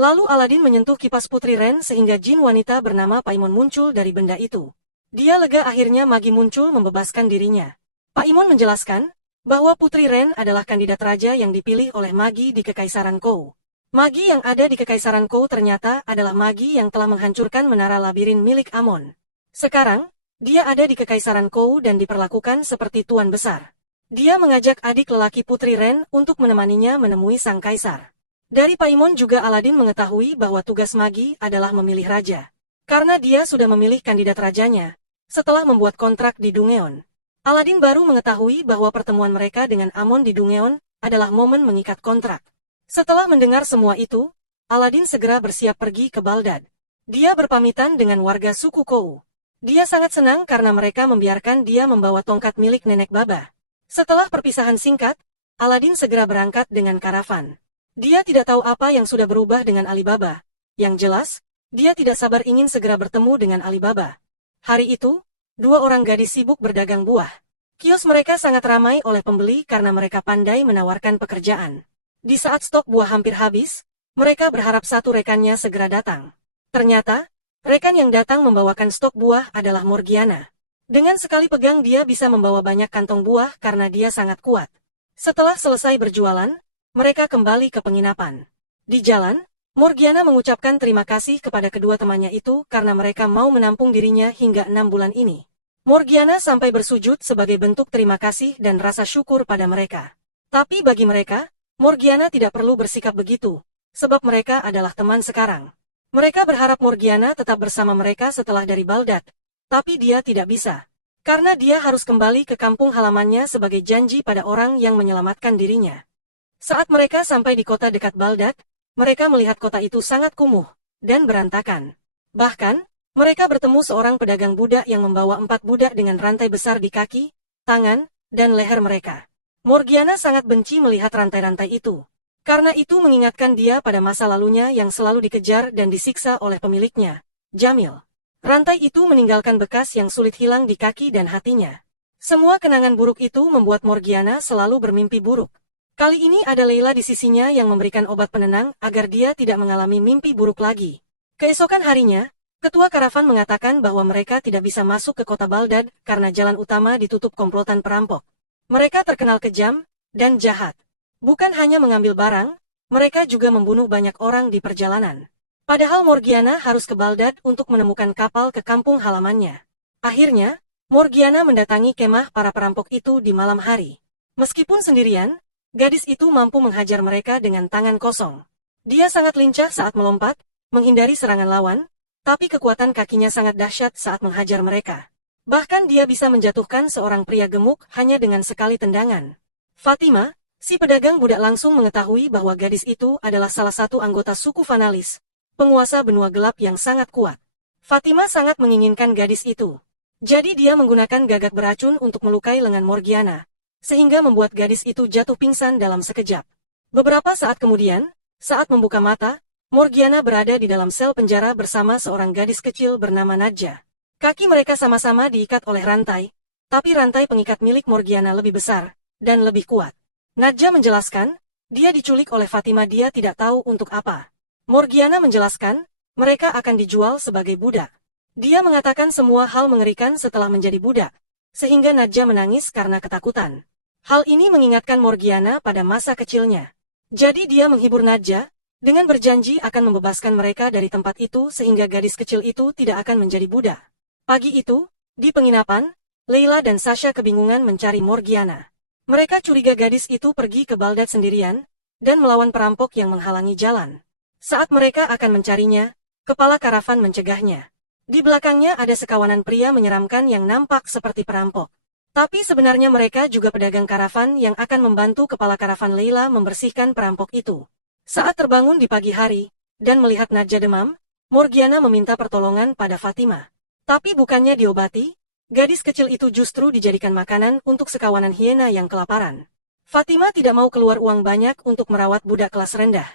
Lalu Aladin menyentuh kipas Putri Ren sehingga jin wanita bernama Paimon muncul dari benda itu. Dia lega akhirnya magi muncul membebaskan dirinya. Paimon menjelaskan, bahwa Putri Ren adalah kandidat raja yang dipilih oleh magi di Kekaisaran Kou. Magi yang ada di Kekaisaran Kou ternyata adalah magi yang telah menghancurkan menara labirin milik Amon. Sekarang, dia ada di Kekaisaran Kou dan diperlakukan seperti tuan besar. Dia mengajak adik lelaki Putri Ren untuk menemaninya menemui sang kaisar. Dari Paimon juga Aladin mengetahui bahwa tugas magi adalah memilih raja. Karena dia sudah memilih kandidat rajanya, setelah membuat kontrak di Dungeon. Aladin baru mengetahui bahwa pertemuan mereka dengan Amon di Dungeon adalah momen mengikat kontrak. Setelah mendengar semua itu, Aladin segera bersiap pergi ke Baldad. Dia berpamitan dengan warga suku Kou. Dia sangat senang karena mereka membiarkan dia membawa tongkat milik Nenek Baba. Setelah perpisahan singkat, Aladin segera berangkat dengan karavan. Dia tidak tahu apa yang sudah berubah dengan Alibaba. Yang jelas, dia tidak sabar ingin segera bertemu dengan Alibaba. Hari itu, 2 orang gadis sibuk berdagang buah. Kios mereka sangat ramai oleh pembeli karena mereka pandai menawarkan pekerjaan. Di saat stok buah hampir habis, mereka berharap satu rekannya segera datang. Ternyata, rekan yang datang membawakan stok buah adalah Morgiana. Dengan sekali pegang dia bisa membawa banyak kantong buah karena dia sangat kuat. Setelah selesai berjualan, mereka kembali ke penginapan. Di jalan, Morgiana mengucapkan terima kasih kepada kedua temannya itu karena mereka mau menampung dirinya hingga 6 bulan ini. Morgiana sampai bersujud sebagai bentuk terima kasih dan rasa syukur pada mereka. Tapi bagi mereka, Morgiana tidak perlu bersikap begitu, sebab mereka adalah teman sekarang. Mereka berharap Morgiana tetap bersama mereka setelah dari Baldad, tapi dia tidak bisa. Karena dia harus kembali ke kampung halamannya sebagai janji pada orang yang menyelamatkan dirinya. Saat mereka sampai di kota dekat Baldad, mereka melihat kota itu sangat kumuh dan berantakan. Bahkan, mereka bertemu seorang pedagang budak yang membawa 4 budak dengan rantai besar di kaki, tangan, dan leher mereka. Morgiana sangat benci melihat rantai-rantai itu. Karena itu mengingatkan dia pada masa lalunya yang selalu dikejar dan disiksa oleh pemiliknya, Jamil. Rantai itu meninggalkan bekas yang sulit hilang di kaki dan hatinya. Semua kenangan buruk itu membuat Morgiana selalu bermimpi buruk. Kali ini ada Leila di sisinya yang memberikan obat penenang agar dia tidak mengalami mimpi buruk lagi. Keesokan harinya, ketua karavan mengatakan bahwa mereka tidak bisa masuk ke kota Baldad karena jalan utama ditutup komplotan perampok. Mereka terkenal kejam dan jahat. Bukan hanya mengambil barang, mereka juga membunuh banyak orang di perjalanan. Padahal Morgiana harus ke Baldad untuk menemukan kapal ke kampung halamannya. Akhirnya, Morgiana mendatangi kemah para perampok itu di malam hari. Meskipun sendirian, gadis itu mampu menghajar mereka dengan tangan kosong. Dia sangat lincah saat melompat, menghindari serangan lawan, tapi kekuatan kakinya sangat dahsyat saat menghajar mereka. Bahkan dia bisa menjatuhkan seorang pria gemuk hanya dengan sekali tendangan. Fatima, si pedagang budak langsung mengetahui bahwa gadis itu adalah salah satu anggota suku Vanalis, penguasa benua gelap yang sangat kuat. Fatima sangat menginginkan gadis itu. Jadi dia menggunakan gagak beracun untuk melukai lengan Morgiana, sehingga membuat gadis itu jatuh pingsan dalam sekejap. Beberapa saat kemudian, saat membuka mata, Morgiana berada di dalam sel penjara bersama seorang gadis kecil bernama Nadja. Kaki mereka sama-sama diikat oleh rantai, tapi rantai pengikat milik Morgiana lebih besar dan lebih kuat. Nadja menjelaskan, dia diculik oleh Fatima, dia tidak tahu untuk apa. Morgiana menjelaskan, mereka akan dijual sebagai budak. Dia mengatakan semua hal mengerikan setelah menjadi budak, sehingga Nadja menangis karena ketakutan. Hal ini mengingatkan Morgiana pada masa kecilnya. Jadi dia menghibur Nadja, dengan berjanji akan membebaskan mereka dari tempat itu sehingga gadis kecil itu tidak akan menjadi budak. Pagi itu, di penginapan, Leila dan Sasha kebingungan mencari Morgiana. Mereka curiga gadis itu pergi ke Baghdad sendirian, dan melawan perampok yang menghalangi jalan. Saat mereka akan mencarinya, kepala karavan mencegahnya. Di belakangnya ada sekawanan pria menyeramkan yang nampak seperti perampok. Tapi sebenarnya mereka juga pedagang karavan yang akan membantu kepala karavan Leila membersihkan perampok itu. Saat terbangun di pagi hari, dan melihat Nadja demam, Morgiana meminta pertolongan pada Fatima. Tapi bukannya diobati, gadis kecil itu justru dijadikan makanan untuk sekawanan hiena yang kelaparan. Fatima tidak mau keluar uang banyak untuk merawat budak kelas rendah.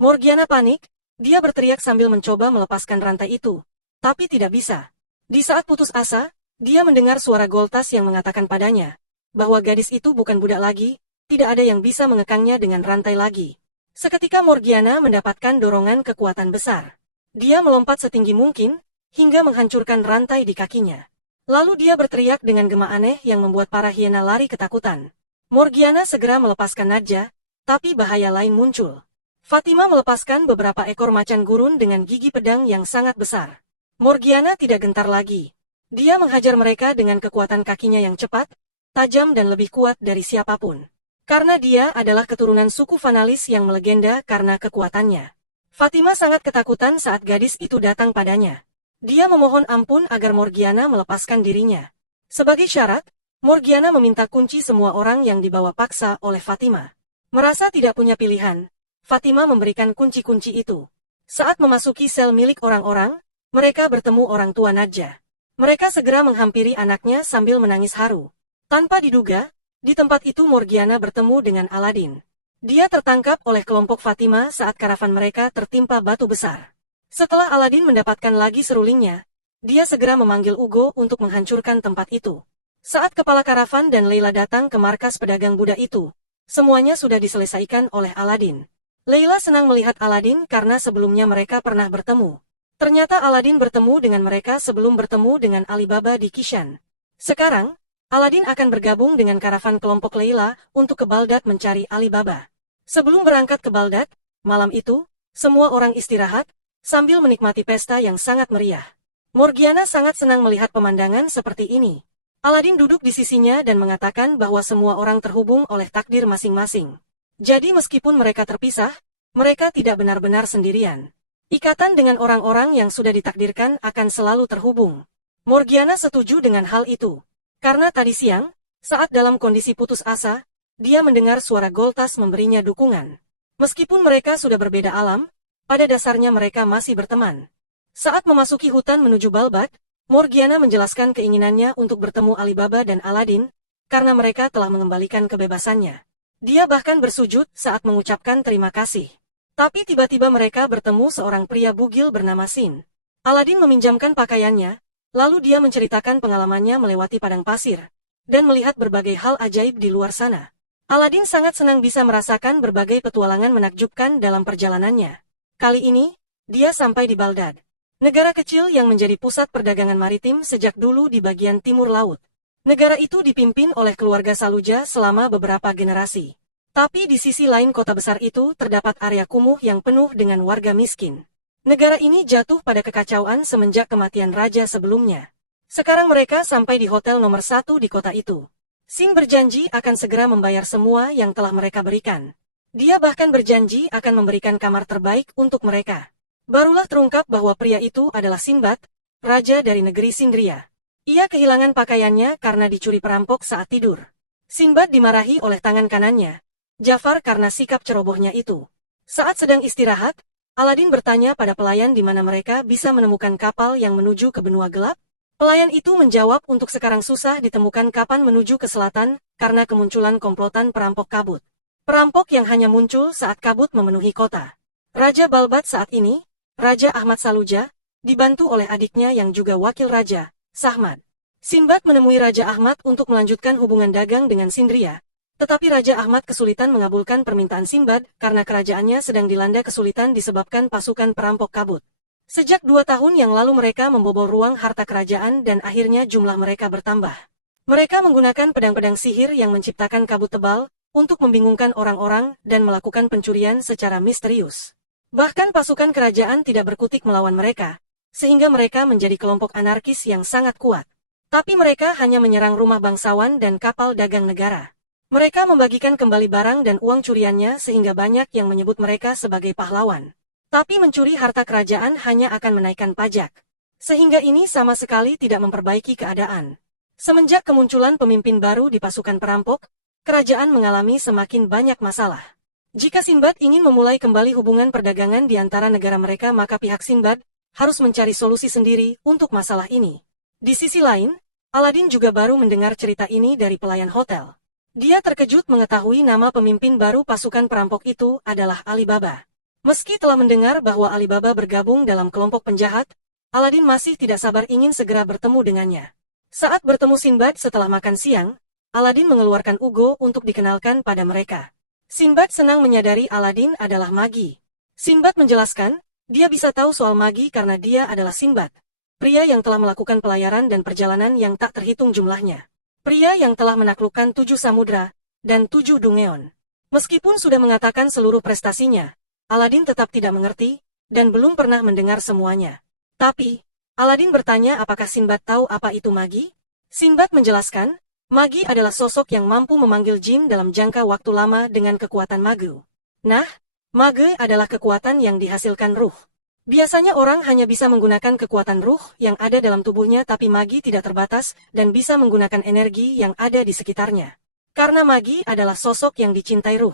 Morgiana panik, dia berteriak sambil mencoba melepaskan rantai itu. Tapi tidak bisa. Di saat putus asa, dia mendengar suara Goltas yang mengatakan padanya, bahwa gadis itu bukan budak lagi, tidak ada yang bisa mengekangnya dengan rantai lagi. Seketika Morgiana mendapatkan dorongan kekuatan besar. Dia melompat setinggi mungkin, hingga menghancurkan rantai di kakinya. Lalu dia berteriak dengan gema aneh yang membuat para hiena lari ketakutan. Morgiana segera melepaskan Nadja, tapi bahaya lain muncul. Fatima melepaskan beberapa ekor macan gurun dengan gigi pedang yang sangat besar. Morgiana tidak gentar lagi. Dia menghajar mereka dengan kekuatan kakinya yang cepat, tajam dan lebih kuat dari siapapun. Karena dia adalah keturunan suku Vanalis yang melegenda karena kekuatannya. Fatima sangat ketakutan saat gadis itu datang padanya. Dia memohon ampun agar Morgiana melepaskan dirinya. Sebagai syarat, Morgiana meminta kunci semua orang yang dibawa paksa oleh Fatima. Merasa tidak punya pilihan, Fatima memberikan kunci-kunci itu. Saat memasuki sel milik orang-orang, mereka bertemu orang tua Nadja. Mereka segera menghampiri anaknya sambil menangis haru. Tanpa diduga, di tempat itu Morgiana bertemu dengan Aladin. Dia tertangkap oleh kelompok Fatima saat karavan mereka tertimpa batu besar. Setelah Aladin mendapatkan lagi serulingnya, dia segera memanggil Ugo untuk menghancurkan tempat itu. Saat kepala karavan dan Leila datang ke markas pedagang budak itu, semuanya sudah diselesaikan oleh Aladin. Leila senang melihat Aladin karena sebelumnya mereka pernah bertemu. Ternyata Aladin bertemu dengan mereka sebelum bertemu dengan Alibaba di Kishan. Sekarang, Aladin akan bergabung dengan karavan kelompok Leila untuk ke Baghdad mencari Alibaba. Sebelum berangkat ke Baghdad, malam itu, semua orang istirahat, sambil menikmati pesta yang sangat meriah. Morgiana sangat senang melihat pemandangan seperti ini. Aladin duduk di sisinya dan mengatakan bahwa semua orang terhubung oleh takdir masing-masing. Jadi meskipun mereka terpisah, mereka tidak benar-benar sendirian. Ikatan dengan orang-orang yang sudah ditakdirkan akan selalu terhubung. Morgiana setuju dengan hal itu. Karena tadi siang, saat dalam kondisi putus asa, dia mendengar suara Goltas memberinya dukungan. Meskipun mereka sudah berbeda alam, pada dasarnya mereka masih berteman. Saat memasuki hutan menuju Balbat, Morgiana menjelaskan keinginannya untuk bertemu Alibaba dan Aladin, karena mereka telah mengembalikan kebebasannya. Dia bahkan bersujud saat mengucapkan terima kasih. Tapi tiba-tiba mereka bertemu seorang pria bugil bernama Sin. Aladin meminjamkan pakaiannya, lalu dia menceritakan pengalamannya melewati padang pasir, dan melihat berbagai hal ajaib di luar sana. Aladin sangat senang bisa merasakan berbagai petualangan menakjubkan dalam perjalanannya. Kali ini, dia sampai di Baghdad, negara kecil yang menjadi pusat perdagangan maritim sejak dulu di bagian timur laut. Negara itu dipimpin oleh keluarga Saluja selama beberapa generasi. Tapi di sisi lain kota besar itu terdapat area kumuh yang penuh dengan warga miskin. Negara ini jatuh pada kekacauan semenjak kematian raja sebelumnya. Sekarang mereka sampai di hotel nomor 1 di kota itu. Sin berjanji akan segera membayar semua yang telah mereka berikan. Dia bahkan berjanji akan memberikan kamar terbaik untuk mereka. Barulah terungkap bahwa pria itu adalah Sinbad, raja dari negeri Sindria. Ia kehilangan pakaiannya karena dicuri perampok saat tidur. Sinbad dimarahi oleh tangan kanannya, Jafar, karena sikap cerobohnya itu. Saat sedang istirahat, Aladin bertanya pada pelayan di mana mereka bisa menemukan kapal yang menuju ke benua gelap. Pelayan itu menjawab untuk sekarang susah ditemukan kapan menuju ke selatan karena kemunculan komplotan perampok kabut. Perampok yang hanya muncul saat kabut memenuhi kota. Raja Balbat saat ini, Raja Ahmad Saluja, dibantu oleh adiknya yang juga wakil raja, Sahmad. Sinbad menemui Raja Ahmad untuk melanjutkan hubungan dagang dengan Sindria. Tetapi Raja Ahmad kesulitan mengabulkan permintaan Sinbad karena kerajaannya sedang dilanda kesulitan disebabkan pasukan perampok kabut. Sejak 2 tahun yang lalu mereka membobol ruang harta kerajaan dan akhirnya jumlah mereka bertambah. Mereka menggunakan pedang-pedang sihir yang menciptakan kabut tebal untuk membingungkan orang-orang dan melakukan pencurian secara misterius. Bahkan pasukan kerajaan tidak berkutik melawan mereka, sehingga mereka menjadi kelompok anarkis yang sangat kuat. Tapi mereka hanya menyerang rumah bangsawan dan kapal dagang negara. Mereka membagikan kembali barang dan uang curiannya sehingga banyak yang menyebut mereka sebagai pahlawan. Tapi mencuri harta kerajaan hanya akan menaikkan pajak. Sehingga ini sama sekali tidak memperbaiki keadaan. Semenjak kemunculan pemimpin baru di pasukan perampok, kerajaan mengalami semakin banyak masalah. Jika Sinbad ingin memulai kembali hubungan perdagangan di antara negara mereka, maka pihak Sinbad harus mencari solusi sendiri untuk masalah ini. Di sisi lain, Aladin juga baru mendengar cerita ini dari pelayan hotel. Dia terkejut mengetahui nama pemimpin baru pasukan perampok itu adalah Alibaba. Meski telah mendengar bahwa Alibaba bergabung dalam kelompok penjahat, Aladin masih tidak sabar ingin segera bertemu dengannya. Saat bertemu Sinbad setelah makan siang, Aladin mengeluarkan Ugo untuk dikenalkan pada mereka. Sinbad senang menyadari Aladin adalah magi. Sinbad menjelaskan, dia bisa tahu soal magi karena dia adalah Sinbad, pria yang telah melakukan pelayaran dan perjalanan yang tak terhitung jumlahnya. Pria yang telah menaklukkan 7 samudra dan 7 dungeon. Meskipun sudah mengatakan seluruh prestasinya, Aladin tetap tidak mengerti, dan belum pernah mendengar semuanya. Tapi, Aladin bertanya apakah Sinbad tahu apa itu magi? Sinbad menjelaskan, magi adalah sosok yang mampu memanggil jin dalam jangka waktu lama dengan kekuatan magu. Nah, mage adalah kekuatan yang dihasilkan ruh. Biasanya orang hanya bisa menggunakan kekuatan ruh yang ada dalam tubuhnya, tapi magi tidak terbatas dan bisa menggunakan energi yang ada di sekitarnya. Karena magi adalah sosok yang dicintai ruh.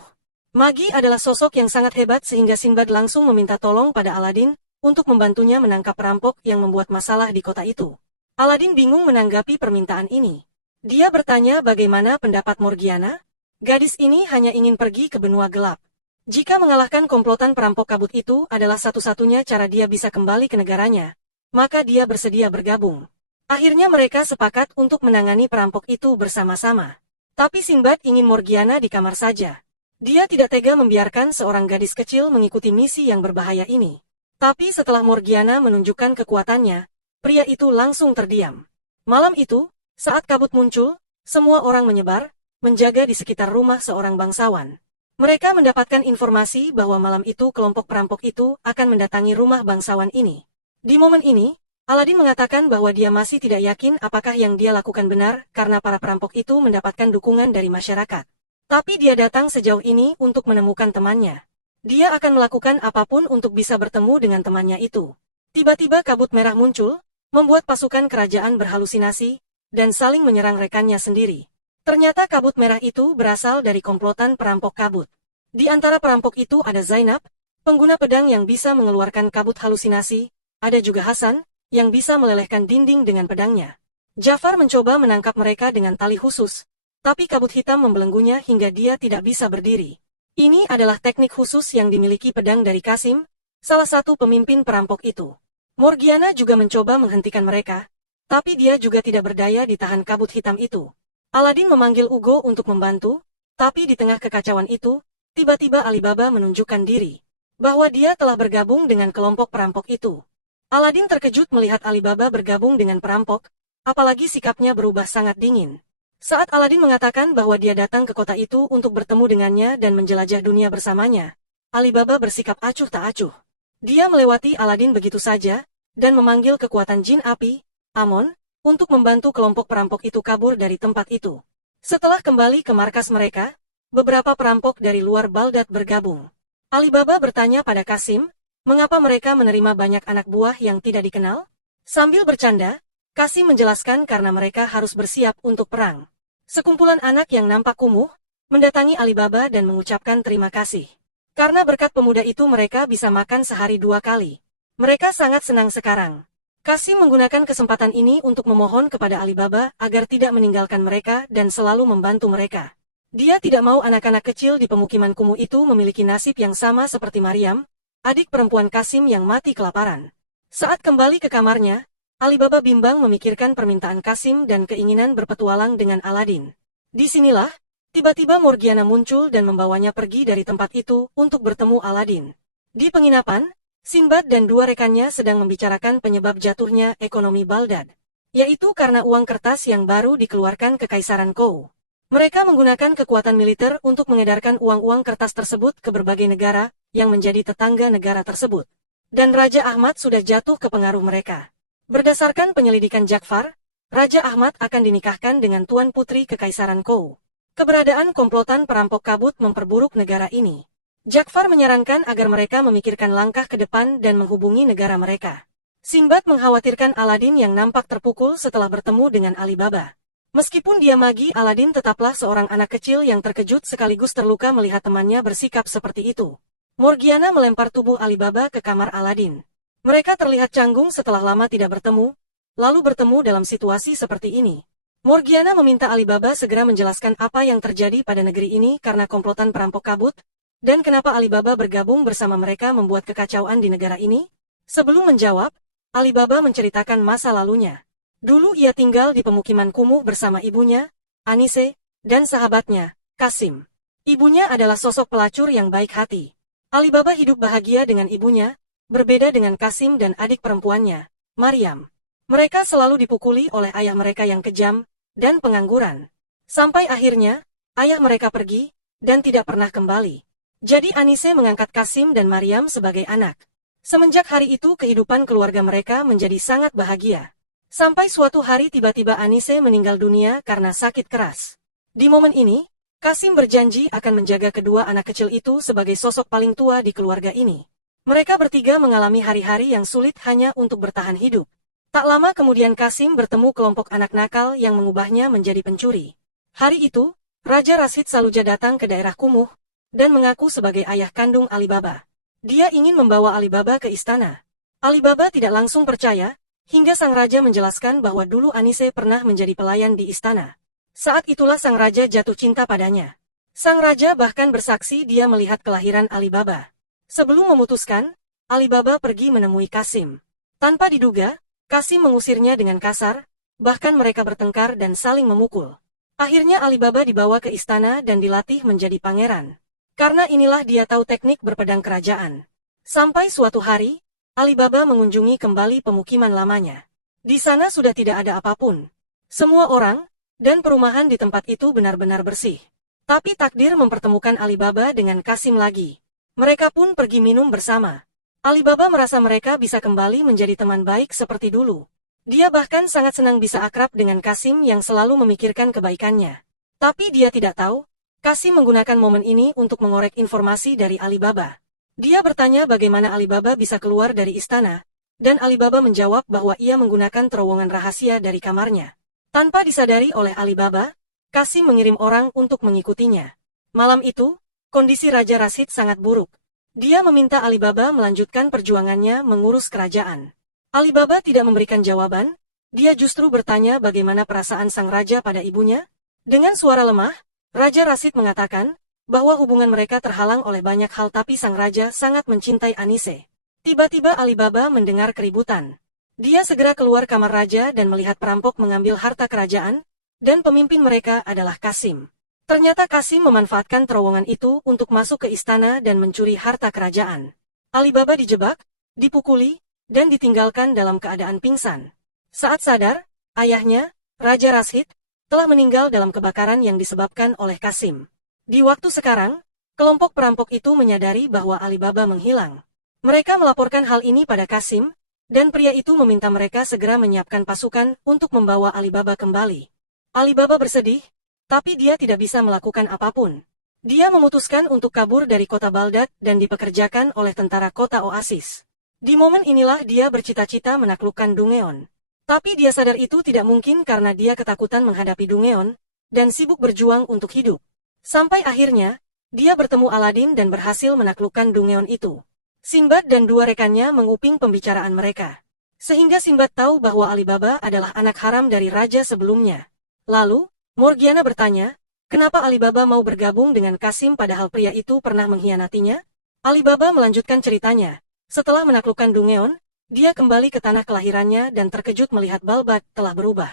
Magi adalah sosok yang sangat hebat sehingga Sinbad langsung meminta tolong pada Aladin untuk membantunya menangkap perampok yang membuat masalah di kota itu. Aladin bingung menanggapi permintaan ini. Dia bertanya bagaimana pendapat Morgiana? Gadis ini hanya ingin pergi ke benua gelap. Jika mengalahkan komplotan perampok kabut itu adalah satu-satunya cara dia bisa kembali ke negaranya, maka dia bersedia bergabung. Akhirnya mereka sepakat untuk menangani perampok itu bersama-sama. Tapi Sinbad ingin Morgiana di kamar saja. Dia tidak tega membiarkan seorang gadis kecil mengikuti misi yang berbahaya ini. Tapi setelah Morgiana menunjukkan kekuatannya, pria itu langsung terdiam. Malam itu, saat kabut muncul, semua orang menyebar, menjaga di sekitar rumah seorang bangsawan. Mereka mendapatkan informasi bahwa malam itu kelompok perampok itu akan mendatangi rumah bangsawan ini. Di momen ini, Aladin mengatakan bahwa dia masih tidak yakin apakah yang dia lakukan benar karena para perampok itu mendapatkan dukungan dari masyarakat. Tapi dia datang sejauh ini untuk menemukan temannya. Dia akan melakukan apapun untuk bisa bertemu dengan temannya itu. Tiba-tiba kabut merah muncul, membuat pasukan kerajaan berhalusinasi, dan saling menyerang rekannya sendiri. Ternyata kabut merah itu berasal dari komplotan perampok kabut. Di antara perampok itu ada Zainab, pengguna pedang yang bisa mengeluarkan kabut halusinasi, ada juga Hasan, yang bisa melelehkan dinding dengan pedangnya. Jafar mencoba menangkap mereka dengan tali khusus, tapi kabut hitam membelenggunya hingga dia tidak bisa berdiri. Ini adalah teknik khusus yang dimiliki pedang dari Kasim, salah satu pemimpin perampok itu. Morgiana juga mencoba menghentikan mereka, tapi dia juga tidak berdaya ditahan kabut hitam itu. Aladin memanggil Ugo untuk membantu, tapi di tengah kekacauan itu, tiba-tiba Alibaba menunjukkan diri, bahwa dia telah bergabung dengan kelompok perampok itu. Aladin terkejut melihat Alibaba bergabung dengan perampok, apalagi sikapnya berubah sangat dingin. Saat Aladin mengatakan bahwa dia datang ke kota itu untuk bertemu dengannya dan menjelajah dunia bersamanya, Alibaba bersikap acuh tak acuh. Dia melewati Aladin begitu saja, dan memanggil kekuatan jin api, Amon, untuk membantu kelompok perampok itu kabur dari tempat itu. Setelah kembali ke markas mereka, beberapa perampok dari luar Baghdad bergabung. Alibaba bertanya pada Qasim, mengapa mereka menerima banyak anak buah yang tidak dikenal? Sambil bercanda, Qasim menjelaskan karena mereka harus bersiap untuk perang. Sekumpulan anak yang nampak kumuh, mendatangi Alibaba dan mengucapkan terima kasih. Karena berkat pemuda itu mereka bisa makan sehari 2 kali. Mereka sangat senang sekarang. Qasim menggunakan kesempatan ini untuk memohon kepada Alibaba agar tidak meninggalkan mereka dan selalu membantu mereka. Dia tidak mau anak-anak kecil di pemukiman kumuh itu memiliki nasib yang sama seperti Maryam, adik perempuan Qasim yang mati kelaparan. Saat kembali ke kamarnya, Alibaba bimbang memikirkan permintaan Qasim dan keinginan berpetualang dengan Aladin. Disinilah, tiba-tiba Morgiana muncul dan membawanya pergi dari tempat itu untuk bertemu Aladin. Di penginapan, Sinbad dan 2 rekannya sedang membicarakan penyebab jatuhnya ekonomi Baghdad, yaitu karena uang kertas yang baru dikeluarkan Kekaisaran Kouh. Mereka menggunakan kekuatan militer untuk mengedarkan uang-uang kertas tersebut ke berbagai negara yang menjadi tetangga negara tersebut. Dan Raja Ahmad sudah jatuh ke pengaruh mereka. Berdasarkan penyelidikan Ja'far, Raja Ahmad akan dinikahkan dengan Tuan Putri Kekaisaran Kouh. Keberadaan komplotan perampok kabut memperburuk negara ini. Ja'far menyarankan agar mereka memikirkan langkah ke depan dan menghubungi negara mereka. Sinbad mengkhawatirkan Aladin yang nampak terpukul setelah bertemu dengan Alibaba. Meskipun dia magi, Aladin tetaplah seorang anak kecil yang terkejut sekaligus terluka melihat temannya bersikap seperti itu. Morgiana melempar tubuh Alibaba ke kamar Aladin. Mereka terlihat canggung setelah lama tidak bertemu, lalu bertemu dalam situasi seperti ini. Morgiana meminta Alibaba segera menjelaskan apa yang terjadi pada negeri ini karena komplotan perampok kabut, dan kenapa Alibaba bergabung bersama mereka membuat kekacauan di negara ini. Sebelum menjawab, Alibaba menceritakan masa lalunya. Dulu ia tinggal di pemukiman kumuh bersama ibunya, Anise, dan sahabatnya, Qasim. Ibunya adalah sosok pelacur yang baik hati. Alibaba hidup bahagia dengan ibunya, berbeda dengan Qasim dan adik perempuannya, Maryam. Mereka selalu dipukuli oleh ayah mereka yang kejam dan pengangguran. Sampai akhirnya, ayah mereka pergi dan tidak pernah kembali. Jadi Anise mengangkat Qasim dan Maryam sebagai anak. Semenjak hari itu kehidupan keluarga mereka menjadi sangat bahagia. Sampai suatu hari tiba-tiba Anise meninggal dunia karena sakit keras. Di momen ini, Qasim berjanji akan menjaga kedua anak kecil itu sebagai sosok paling tua di keluarga ini. Mereka bertiga mengalami hari-hari yang sulit hanya untuk bertahan hidup. Tak lama kemudian Qasim bertemu kelompok anak nakal yang mengubahnya menjadi pencuri. Hari itu, Raja Rashid Saluja datang ke daerah kumuh, dan mengaku sebagai ayah kandung Alibaba. Dia ingin membawa Alibaba ke istana. Alibaba tidak langsung percaya, hingga sang raja menjelaskan bahwa dulu Anise pernah menjadi pelayan di istana. Saat itulah sang raja jatuh cinta padanya. Sang raja bahkan bersaksi dia melihat kelahiran Alibaba. Sebelum memutuskan, Alibaba pergi menemui Qasim. Tanpa diduga, Qasim mengusirnya dengan kasar, bahkan mereka bertengkar dan saling memukul. Akhirnya Alibaba dibawa ke istana dan dilatih menjadi pangeran. Karena inilah dia tahu teknik berpedang kerajaan. Sampai suatu hari, Alibaba mengunjungi kembali pemukiman lamanya. Di sana sudah tidak ada apapun. Semua orang dan perumahan di tempat itu benar-benar bersih. Tapi takdir mempertemukan Alibaba dengan Qasim lagi. Mereka pun pergi minum bersama. Alibaba merasa mereka bisa kembali menjadi teman baik seperti dulu. Dia bahkan sangat senang bisa akrab dengan Qasim yang selalu memikirkan kebaikannya. Tapi dia tidak tahu, Qasim menggunakan momen ini untuk mengorek informasi dari Alibaba. Dia bertanya bagaimana Alibaba bisa keluar dari istana, dan Alibaba menjawab bahwa ia menggunakan terowongan rahasia dari kamarnya. Tanpa disadari oleh Alibaba, Qasim mengirim orang untuk mengikutinya. Malam itu, kondisi Raja Rashid sangat buruk. Dia meminta Alibaba melanjutkan perjuangannya mengurus kerajaan. Alibaba tidak memberikan jawaban, dia justru bertanya bagaimana perasaan sang raja pada ibunya. Dengan suara lemah, Raja Rashid mengatakan bahwa hubungan mereka terhalang oleh banyak hal tapi sang raja sangat mencintai Anise. Tiba-tiba Alibaba mendengar keributan. Dia segera keluar kamar raja dan melihat perampok mengambil harta kerajaan, dan pemimpin mereka adalah Qasim. Ternyata Qasim memanfaatkan terowongan itu untuk masuk ke istana dan mencuri harta kerajaan. Alibaba dijebak, dipukuli, dan ditinggalkan dalam keadaan pingsan. Saat sadar, ayahnya, Raja Rashid, telah meninggal dalam kebakaran yang disebabkan oleh Qasim. Di waktu sekarang, kelompok perampok itu menyadari bahwa Alibaba menghilang. Mereka melaporkan hal ini pada Qasim, Dan pria itu meminta mereka segera menyiapkan pasukan untuk membawa Alibaba kembali. Alibaba bersedih, tapi dia tidak bisa melakukan apapun. Dia memutuskan untuk kabur dari kota Baldat dan dipekerjakan oleh tentara kota Oasis. Di momen inilah dia bercita-cita menaklukkan Dungeon. Tapi dia sadar itu tidak mungkin karena dia ketakutan menghadapi Dungeon, dan sibuk berjuang untuk hidup. Sampai akhirnya, dia bertemu Aladin dan berhasil menaklukkan Dungeon itu. Sinbad dan dua rekannya menguping pembicaraan mereka. Sehingga Sinbad tahu bahwa Alibaba adalah anak haram dari raja sebelumnya. Lalu, Morgiana bertanya, kenapa Alibaba mau bergabung dengan Kasim padahal pria itu pernah mengkhianatinya? Alibaba melanjutkan ceritanya. Setelah menaklukkan Dungeon, dia kembali ke tanah kelahirannya dan terkejut melihat Balbat telah berubah.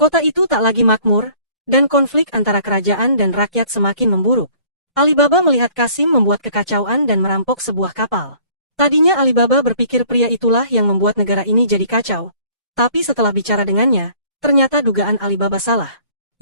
Kota itu tak lagi makmur, dan konflik antara kerajaan dan rakyat semakin memburuk. Alibaba melihat Kasim membuat kekacauan dan merampok sebuah kapal. Tadinya Alibaba berpikir pria itulah yang membuat negara ini jadi kacau. Tapi setelah bicara dengannya, ternyata dugaan Alibaba salah.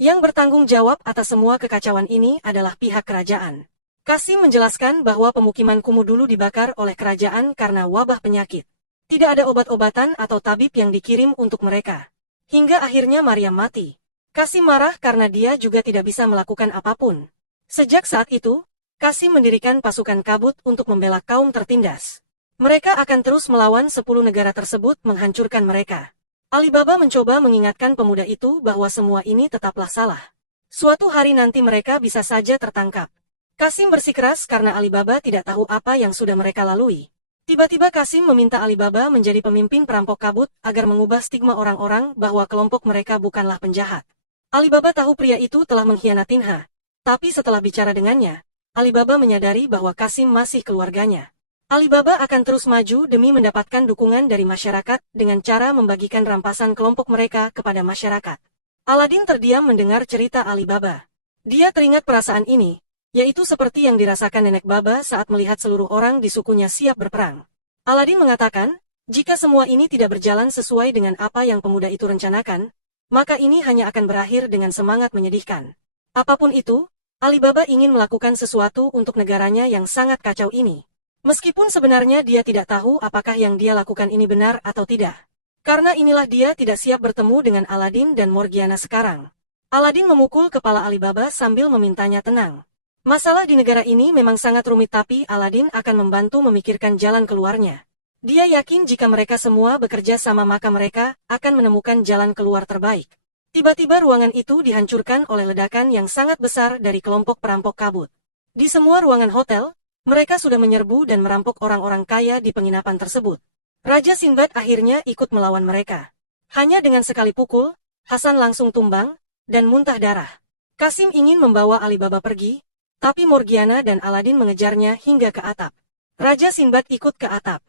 Yang bertanggung jawab atas semua kekacauan ini adalah pihak kerajaan. Kasim menjelaskan bahwa pemukiman kumuh dulu dibakar oleh kerajaan karena wabah penyakit. Tidak ada obat-obatan atau tabib yang dikirim untuk mereka. Hingga akhirnya Maryam mati. Kasim marah karena dia juga tidak bisa melakukan apapun. Sejak saat itu, Kasim mendirikan pasukan kabut untuk membela kaum tertindas. Mereka akan terus melawan 10 negara tersebut menghancurkan mereka. Alibaba mencoba mengingatkan pemuda itu bahwa semua ini tetaplah salah. Suatu hari nanti mereka bisa saja tertangkap. Kasim bersikeras karena Alibaba tidak tahu apa yang sudah mereka lalui. Tiba-tiba Kasim meminta Alibaba menjadi pemimpin perampok kabut agar mengubah stigma orang-orang bahwa kelompok mereka bukanlah penjahat. Alibaba tahu pria itu telah mengkhianati Nha. Tapi setelah bicara dengannya, Alibaba menyadari bahwa Kasim masih keluarganya. Alibaba akan terus maju demi mendapatkan dukungan dari masyarakat dengan cara membagikan rampasan kelompok mereka kepada masyarakat. Aladin terdiam mendengar cerita Alibaba. Dia teringat perasaan ini, yaitu seperti yang dirasakan Nenek Baba saat melihat seluruh orang di sukunya siap berperang. Aladin mengatakan, jika semua ini tidak berjalan sesuai dengan apa yang pemuda itu rencanakan, maka ini hanya akan berakhir dengan semangat menyedihkan. Apapun itu, Alibaba ingin melakukan sesuatu untuk negaranya yang sangat kacau ini. Meskipun sebenarnya dia tidak tahu apakah yang dia lakukan ini benar atau tidak. Karena inilah dia tidak siap bertemu dengan Aladin dan Morgiana sekarang. Aladin memukul kepala Alibaba sambil memintanya tenang. Masalah di negara ini memang sangat rumit tapi Aladin akan membantu memikirkan jalan keluarnya. Dia yakin jika mereka semua bekerja sama maka mereka akan menemukan jalan keluar terbaik. Tiba-tiba ruangan itu dihancurkan oleh ledakan yang sangat besar dari kelompok perampok kabut. Di semua ruangan hotel, mereka sudah menyerbu dan merampok orang-orang kaya di penginapan tersebut. Raja Sinbad akhirnya ikut melawan mereka. Hanya dengan sekali pukul, Hasan langsung tumbang dan muntah darah. Kasim ingin membawa Alibaba pergi, tapi Morgiana dan Aladin mengejarnya hingga ke atap. Raja Sinbad ikut ke atap.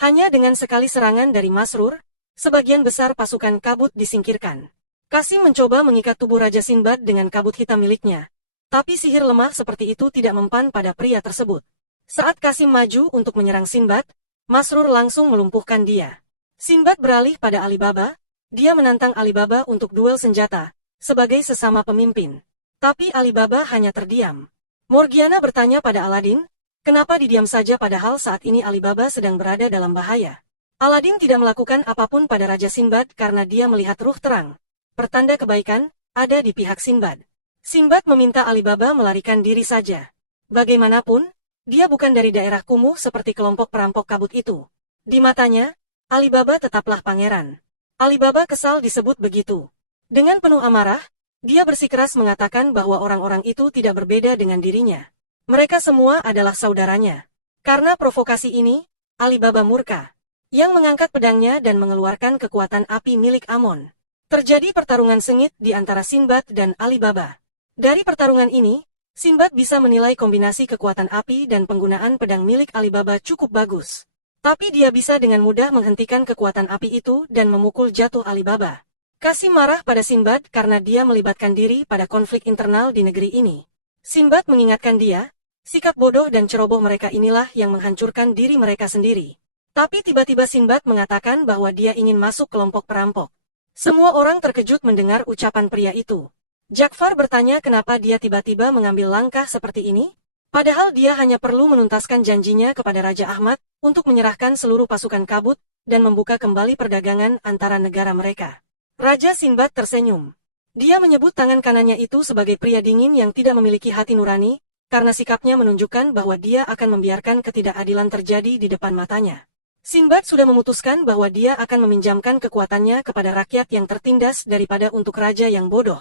Hanya dengan sekali serangan dari Masrur, sebagian besar pasukan kabut disingkirkan. Kasim mencoba mengikat tubuh Raja Sinbad dengan kabut hitam miliknya. Tapi sihir lemah seperti itu tidak mempan pada pria tersebut. Saat Kasim maju untuk menyerang Sinbad, Masrur langsung melumpuhkan dia. Sinbad beralih pada Alibaba, dia menantang Alibaba untuk duel senjata, sebagai sesama pemimpin. Tapi Alibaba hanya terdiam. Morgiana bertanya pada Aladin, kenapa didiam saja padahal saat ini Alibaba sedang berada dalam bahaya. Aladin tidak melakukan apapun pada Raja Sinbad karena dia melihat ruh terang. Pertanda kebaikan ada di pihak Sinbad. Sinbad meminta Alibaba melarikan diri saja. Bagaimanapun, dia bukan dari daerah kumuh seperti kelompok perampok kabut itu. Di matanya, Alibaba tetaplah pangeran. Alibaba kesal disebut begitu. Dengan penuh amarah, dia bersikeras mengatakan bahwa orang-orang itu tidak berbeda dengan dirinya. Mereka semua adalah saudaranya. Karena provokasi ini, Alibaba murka. Yang mengangkat pedangnya dan mengeluarkan kekuatan api milik Amon. Terjadi pertarungan sengit di antara Sinbad dan Alibaba. Dari pertarungan ini, Sinbad bisa menilai kombinasi kekuatan api dan penggunaan pedang milik Alibaba cukup bagus. Tapi dia bisa dengan mudah menghentikan kekuatan api itu dan memukul jatuh Alibaba. Kasim marah pada Sinbad karena dia melibatkan diri pada konflik internal di negeri ini. Sinbad mengingatkan dia, sikap bodoh dan ceroboh mereka inilah yang menghancurkan diri mereka sendiri. Tapi tiba-tiba Sinbad mengatakan bahwa dia ingin masuk kelompok perampok. Semua orang terkejut mendengar ucapan pria itu. Ja'far bertanya kenapa dia tiba-tiba mengambil langkah seperti ini? Padahal dia hanya perlu menuntaskan janjinya kepada Raja Ahmad untuk menyerahkan seluruh pasukan kabut dan membuka kembali perdagangan antara negara mereka. Raja Sinbad tersenyum. Dia menyebut tangan kanannya itu sebagai pria dingin yang tidak memiliki hati nurani, karena sikapnya menunjukkan bahwa dia akan membiarkan ketidakadilan terjadi di depan matanya. Sinbad sudah memutuskan bahwa dia akan meminjamkan kekuatannya kepada rakyat yang tertindas daripada untuk raja yang bodoh.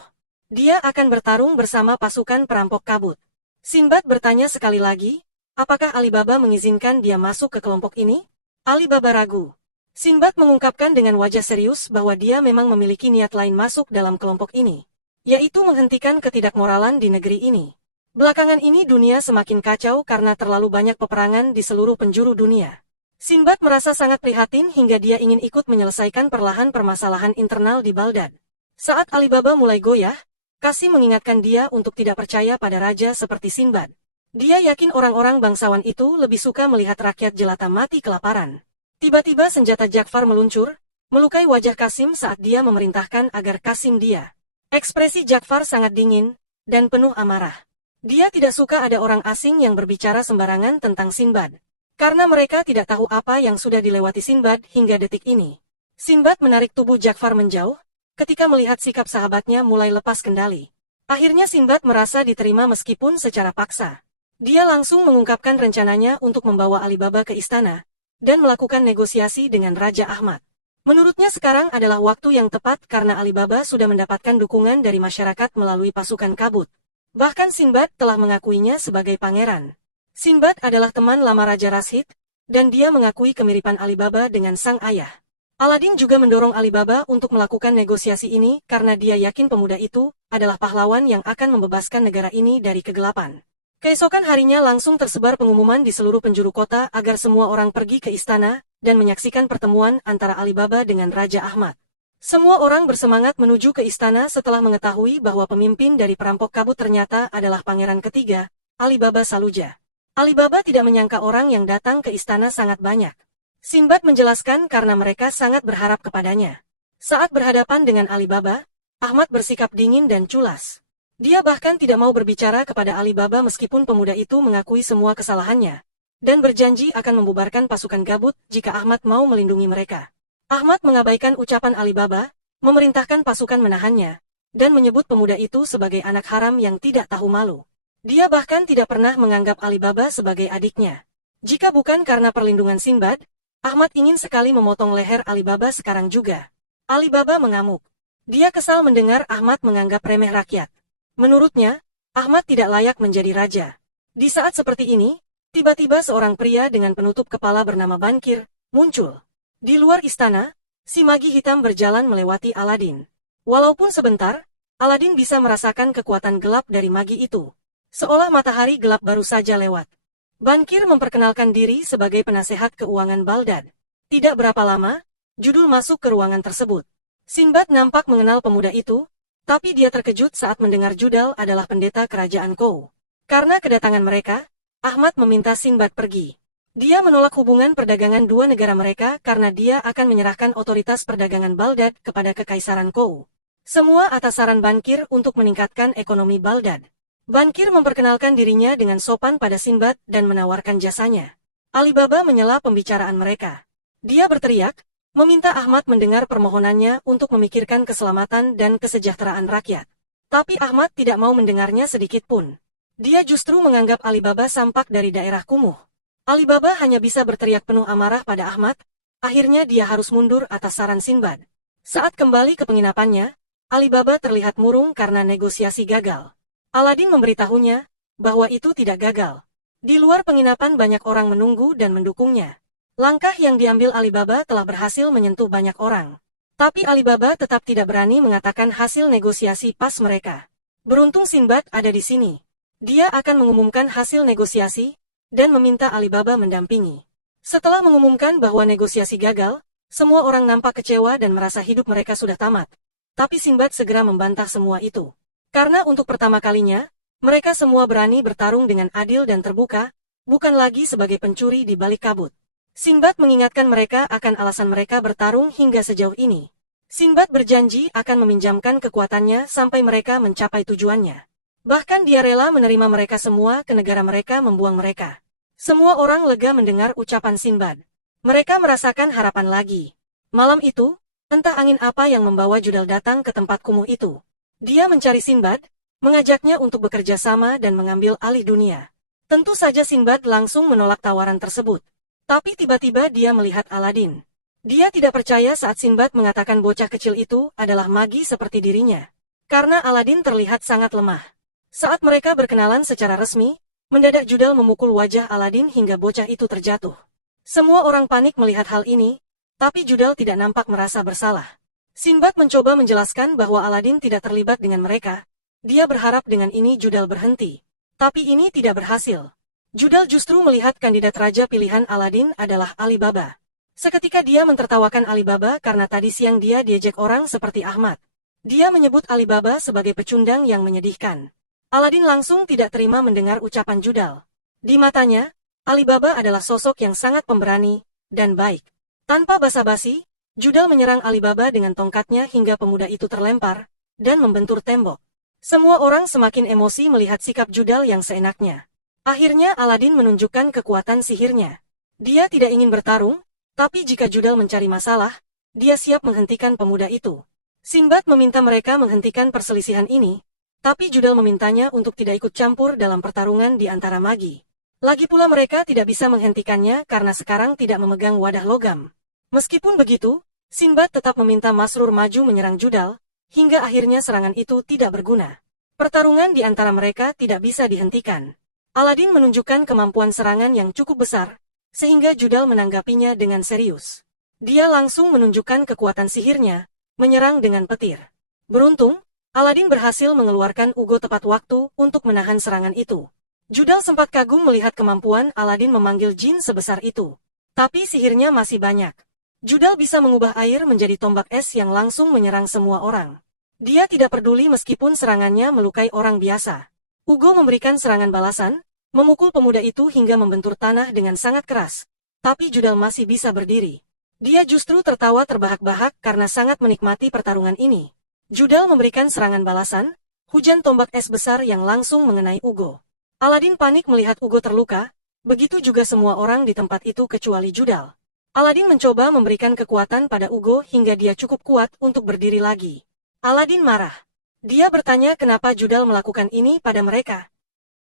Dia akan bertarung bersama pasukan perampok kabut. Sinbad bertanya sekali lagi, apakah Alibaba mengizinkan dia masuk ke kelompok ini? Alibaba ragu. Sinbad mengungkapkan dengan wajah serius bahwa dia memang memiliki niat lain masuk dalam kelompok ini, yaitu menghentikan ketidakmoralan di negeri ini. Belakangan ini dunia semakin kacau karena terlalu banyak peperangan di seluruh penjuru dunia. Sinbad merasa sangat prihatin hingga dia ingin ikut menyelesaikan perlahan permasalahan internal di Baghdad. Saat Alibaba mulai goyah, Qasim mengingatkan dia untuk tidak percaya pada raja seperti Sinbad. Dia yakin orang-orang bangsawan itu lebih suka melihat rakyat jelata mati kelaparan. Tiba-tiba senjata Ja'far meluncur, melukai wajah Qasim saat dia memerintahkan agar Qasim dia. Ekspresi Ja'far sangat dingin, dan penuh amarah. Dia tidak suka ada orang asing yang berbicara sembarangan tentang Sinbad. Karena mereka tidak tahu apa yang sudah dilewati Sinbad hingga detik ini. Sinbad menarik tubuh Ja'far menjauh, ketika melihat sikap sahabatnya mulai lepas kendali. Akhirnya Sinbad merasa diterima meskipun secara paksa. Dia langsung mengungkapkan rencananya untuk membawa Alibaba ke istana, dan melakukan negosiasi dengan Raja Ahmad. Menurutnya sekarang adalah waktu yang tepat karena Alibaba sudah mendapatkan dukungan dari masyarakat melalui pasukan kabut. Bahkan Sinbad telah mengakuinya sebagai pangeran. Sinbad adalah teman lama Raja Rashid, dan dia mengakui kemiripan Alibaba dengan sang ayah. Aladin juga mendorong Alibaba untuk melakukan negosiasi ini karena dia yakin pemuda itu adalah pahlawan yang akan membebaskan negara ini dari kegelapan. Keesokan harinya langsung tersebar pengumuman di seluruh penjuru kota agar semua orang pergi ke istana dan menyaksikan pertemuan antara Alibaba dengan Raja Ahmad. Semua orang bersemangat menuju ke istana setelah mengetahui bahwa pemimpin dari perampok kabut ternyata adalah pangeran ketiga, Alibaba Saluja. Alibaba tidak menyangka orang yang datang ke istana sangat banyak. Sinbad menjelaskan karena mereka sangat berharap kepadanya. Saat berhadapan dengan Alibaba, Ahmad bersikap dingin dan culas. Dia bahkan tidak mau berbicara kepada Alibaba meskipun pemuda itu mengakui semua kesalahannya, dan berjanji akan membubarkan pasukan gabut jika Ahmad mau melindungi mereka. Ahmad mengabaikan ucapan Alibaba, memerintahkan pasukan menahannya, dan menyebut pemuda itu sebagai anak haram yang tidak tahu malu. Dia bahkan tidak pernah menganggap Alibaba sebagai adiknya. Jika bukan karena perlindungan Sinbad, Ahmad ingin sekali memotong leher Alibaba sekarang juga. Alibaba mengamuk. Dia kesal mendengar Ahmad menganggap remeh rakyat. Menurutnya, Ahmad tidak layak menjadi raja. Di saat seperti ini, tiba-tiba seorang pria dengan penutup kepala bernama Bankir muncul. Di luar istana, si magi hitam berjalan melewati Aladin. Walaupun sebentar, Aladin bisa merasakan kekuatan gelap dari magi itu. Seolah matahari gelap baru saja lewat. Bankir memperkenalkan diri sebagai penasehat keuangan Baghdad. Tidak berapa lama, Judul masuk ke ruangan tersebut. Sinbad nampak mengenal pemuda itu, tapi dia terkejut saat mendengar Judal adalah pendeta kerajaan Kou. Karena kedatangan mereka, Ahmad meminta Sinbad pergi. Dia menolak hubungan perdagangan dua negara mereka karena dia akan menyerahkan otoritas perdagangan Baghdad kepada Kekaisaran Kou. Semua atas saran Bankir untuk meningkatkan ekonomi Baghdad. Bankir memperkenalkan dirinya dengan sopan pada Sinbad dan menawarkan jasanya. Alibaba menyela pembicaraan mereka. Dia berteriak, meminta Ahmad mendengar permohonannya untuk memikirkan keselamatan dan kesejahteraan rakyat. Tapi Ahmad tidak mau mendengarnya sedikit pun. Dia justru menganggap Alibaba sampak dari daerah kumuh. Alibaba hanya bisa berteriak penuh amarah pada Ahmad, akhirnya dia harus mundur atas saran Sinbad. Saat kembali ke penginapannya, Alibaba terlihat murung karena negosiasi gagal. Aladin memberitahunya bahwa itu tidak gagal. Di luar penginapan banyak orang menunggu dan mendukungnya. Langkah yang diambil Alibaba telah berhasil menyentuh banyak orang. Tapi Alibaba tetap tidak berani mengatakan hasil negosiasi pas mereka. Beruntung Sinbad ada di sini. Dia akan mengumumkan hasil negosiasi, dan meminta Alibaba mendampingi. Setelah mengumumkan bahwa negosiasi gagal, semua orang nampak kecewa dan merasa hidup mereka sudah tamat. Tapi Sinbad segera membantah semua itu. Karena untuk pertama kalinya, mereka semua berani bertarung dengan adil dan terbuka, bukan lagi sebagai pencuri di balik kabut. Sinbad mengingatkan mereka akan alasan mereka bertarung hingga sejauh ini. Sinbad berjanji akan meminjamkan kekuatannya sampai mereka mencapai tujuannya. Bahkan dia rela menerima mereka semua ke negara mereka membuang mereka. Semua orang lega mendengar ucapan Sinbad. Mereka merasakan harapan lagi. Malam itu, entah angin apa yang membawa Judal datang ke tempat kumuh itu. Dia mencari Sinbad, mengajaknya untuk bekerja sama dan mengambil alih dunia. Tentu saja Sinbad langsung menolak tawaran tersebut. Tapi tiba-tiba dia melihat Aladin. Dia tidak percaya saat Sinbad mengatakan bocah kecil itu adalah magi seperti dirinya. Karena Aladin terlihat sangat lemah. Saat mereka berkenalan secara resmi, mendadak Judal memukul wajah Aladin hingga bocah itu terjatuh. Semua orang panik melihat hal ini, tapi Judal tidak nampak merasa bersalah. Sinbad mencoba menjelaskan bahwa Aladin tidak terlibat dengan mereka. Dia berharap dengan ini Judal berhenti. Tapi ini tidak berhasil. Judal justru melihat kandidat raja pilihan Aladin adalah Alibaba. Seketika dia mentertawakan Alibaba karena tadi siang dia diejek orang seperti Ahmad. Dia menyebut Alibaba sebagai pecundang yang menyedihkan. Aladin langsung tidak terima mendengar ucapan Judal. Di matanya, Alibaba adalah sosok yang sangat pemberani dan baik. Tanpa basa-basi, Judal menyerang Alibaba dengan tongkatnya hingga pemuda itu terlempar dan membentur tembok. Semua orang semakin emosi melihat sikap Judal yang seenaknya. Akhirnya Aladin menunjukkan kekuatan sihirnya. Dia tidak ingin bertarung, tapi jika Judal mencari masalah, dia siap menghentikan pemuda itu. Sinbad meminta mereka menghentikan perselisihan ini, tapi Judal memintanya untuk tidak ikut campur dalam pertarungan di antara magi. Lagi pula mereka tidak bisa menghentikannya karena sekarang tidak memegang wadah logam. Meskipun begitu, Sinbad tetap meminta Masrur maju menyerang Judal, hingga akhirnya serangan itu tidak berguna. Pertarungan di antara mereka tidak bisa dihentikan. Aladin menunjukkan kemampuan serangan yang cukup besar, sehingga Judal menanggapinya dengan serius. Dia langsung menunjukkan kekuatan sihirnya, menyerang dengan petir. Beruntung, Aladin berhasil mengeluarkan ugo tepat waktu untuk menahan serangan itu. Judal sempat kagum melihat kemampuan Aladin memanggil jin sebesar itu. Tapi sihirnya masih banyak. Judal bisa mengubah air menjadi tombak es yang langsung menyerang semua orang. Dia tidak peduli meskipun serangannya melukai orang biasa. Ugo memberikan serangan balasan, memukul pemuda itu hingga membentur tanah dengan sangat keras. Tapi Judal masih bisa berdiri. Dia justru tertawa terbahak-bahak karena sangat menikmati pertarungan ini. Judal memberikan serangan balasan, hujan tombak es besar yang langsung mengenai Ugo. Aladin panik melihat Ugo terluka, begitu juga semua orang di tempat itu kecuali Judal. Aladin mencoba memberikan kekuatan pada Ugo hingga dia cukup kuat untuk berdiri lagi. Aladin marah. Dia bertanya kenapa Judal melakukan ini pada mereka.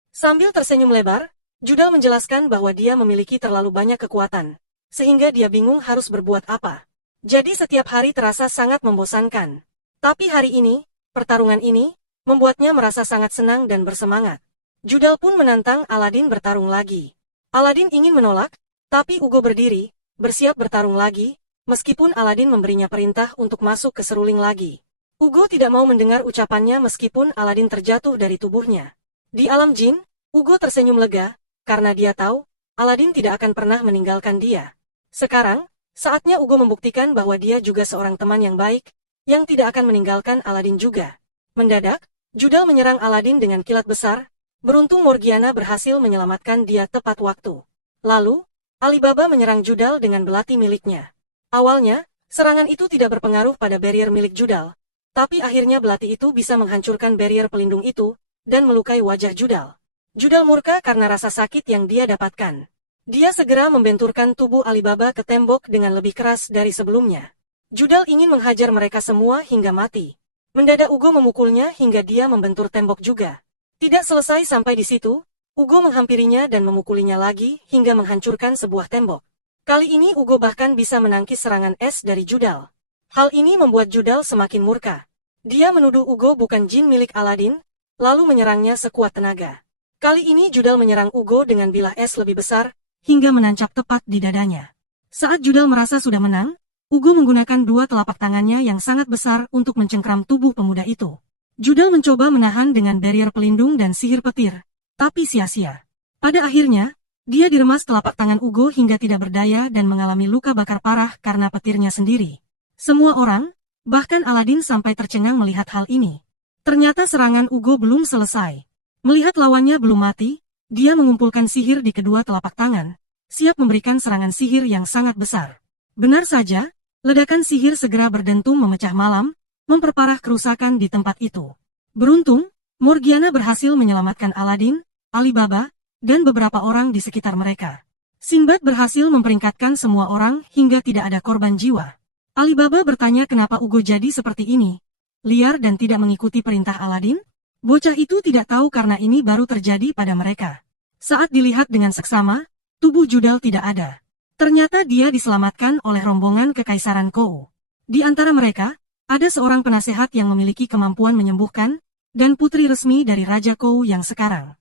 Sambil tersenyum lebar, Judal menjelaskan bahwa dia memiliki terlalu banyak kekuatan, sehingga dia bingung harus berbuat apa. Jadi setiap hari terasa sangat membosankan. Tapi hari ini, pertarungan ini, membuatnya merasa sangat senang dan bersemangat. Judal pun menantang Aladin bertarung lagi. Aladin ingin menolak, tapi Ugo berdiri, bersiap bertarung lagi, meskipun Aladin memberinya perintah untuk masuk ke seruling lagi. Ugo tidak mau mendengar ucapannya meskipun Aladin terjatuh dari tubuhnya. Di alam jin, Ugo tersenyum lega, karena dia tahu, Aladin tidak akan pernah meninggalkan dia. Sekarang, saatnya Ugo membuktikan bahwa dia juga seorang teman yang baik, yang tidak akan meninggalkan Aladin juga. Mendadak, Judal menyerang Aladin dengan kilat besar. Beruntung Morgiana berhasil menyelamatkan dia tepat waktu. Lalu, Alibaba menyerang Judal dengan belati miliknya. Awalnya, serangan itu tidak berpengaruh pada barrier milik Judal, tapi akhirnya belati itu bisa menghancurkan barrier pelindung itu, dan melukai wajah Judal. Judal murka karena rasa sakit yang dia dapatkan. Dia segera membenturkan tubuh Alibaba ke tembok dengan lebih keras dari sebelumnya. Judal ingin menghajar mereka semua hingga mati. Mendadak Ugo memukulnya hingga dia membentur tembok juga. Tidak selesai sampai di situ, Ugo menghampirinya dan memukulinya lagi hingga menghancurkan sebuah tembok. Kali ini Ugo bahkan bisa menangkis serangan es dari Judal. Hal ini membuat Judal semakin murka. Dia menuduh Ugo bukan jin milik Aladin, lalu menyerangnya sekuat tenaga. Kali ini Judal menyerang Ugo dengan bilah es lebih besar, hingga menancap tepat di dadanya. Saat Judal merasa sudah menang, Ugo menggunakan dua telapak tangannya yang sangat besar untuk mencengkram tubuh pemuda itu. Judal mencoba menahan dengan barrier pelindung dan sihir petir, tapi sia-sia. Pada akhirnya, dia diremas telapak tangan Ugo hingga tidak berdaya dan mengalami luka bakar parah karena petirnya sendiri. Semua orang, bahkan Aladin sampai tercengang melihat hal ini. Ternyata serangan Ugo belum selesai. Melihat lawannya belum mati, dia mengumpulkan sihir di kedua telapak tangan, siap memberikan serangan sihir yang sangat besar. Benar saja, ledakan sihir segera berdentum memecah malam, memperparah kerusakan di tempat itu. Beruntung, Morgiana berhasil menyelamatkan Aladin, Alibaba, dan beberapa orang di sekitar mereka. Sinbad berhasil memperingatkan semua orang hingga tidak ada korban jiwa. Alibaba bertanya kenapa Ugo jadi seperti ini, liar dan tidak mengikuti perintah Aladin? Bocah itu tidak tahu karena ini baru terjadi pada mereka. Saat dilihat dengan seksama, tubuh Judal tidak ada. Ternyata dia diselamatkan oleh rombongan Kekaisaran Kou. Di antara mereka, ada seorang penasehat yang memiliki kemampuan menyembuhkan, dan putri resmi dari Raja Kou yang sekarang.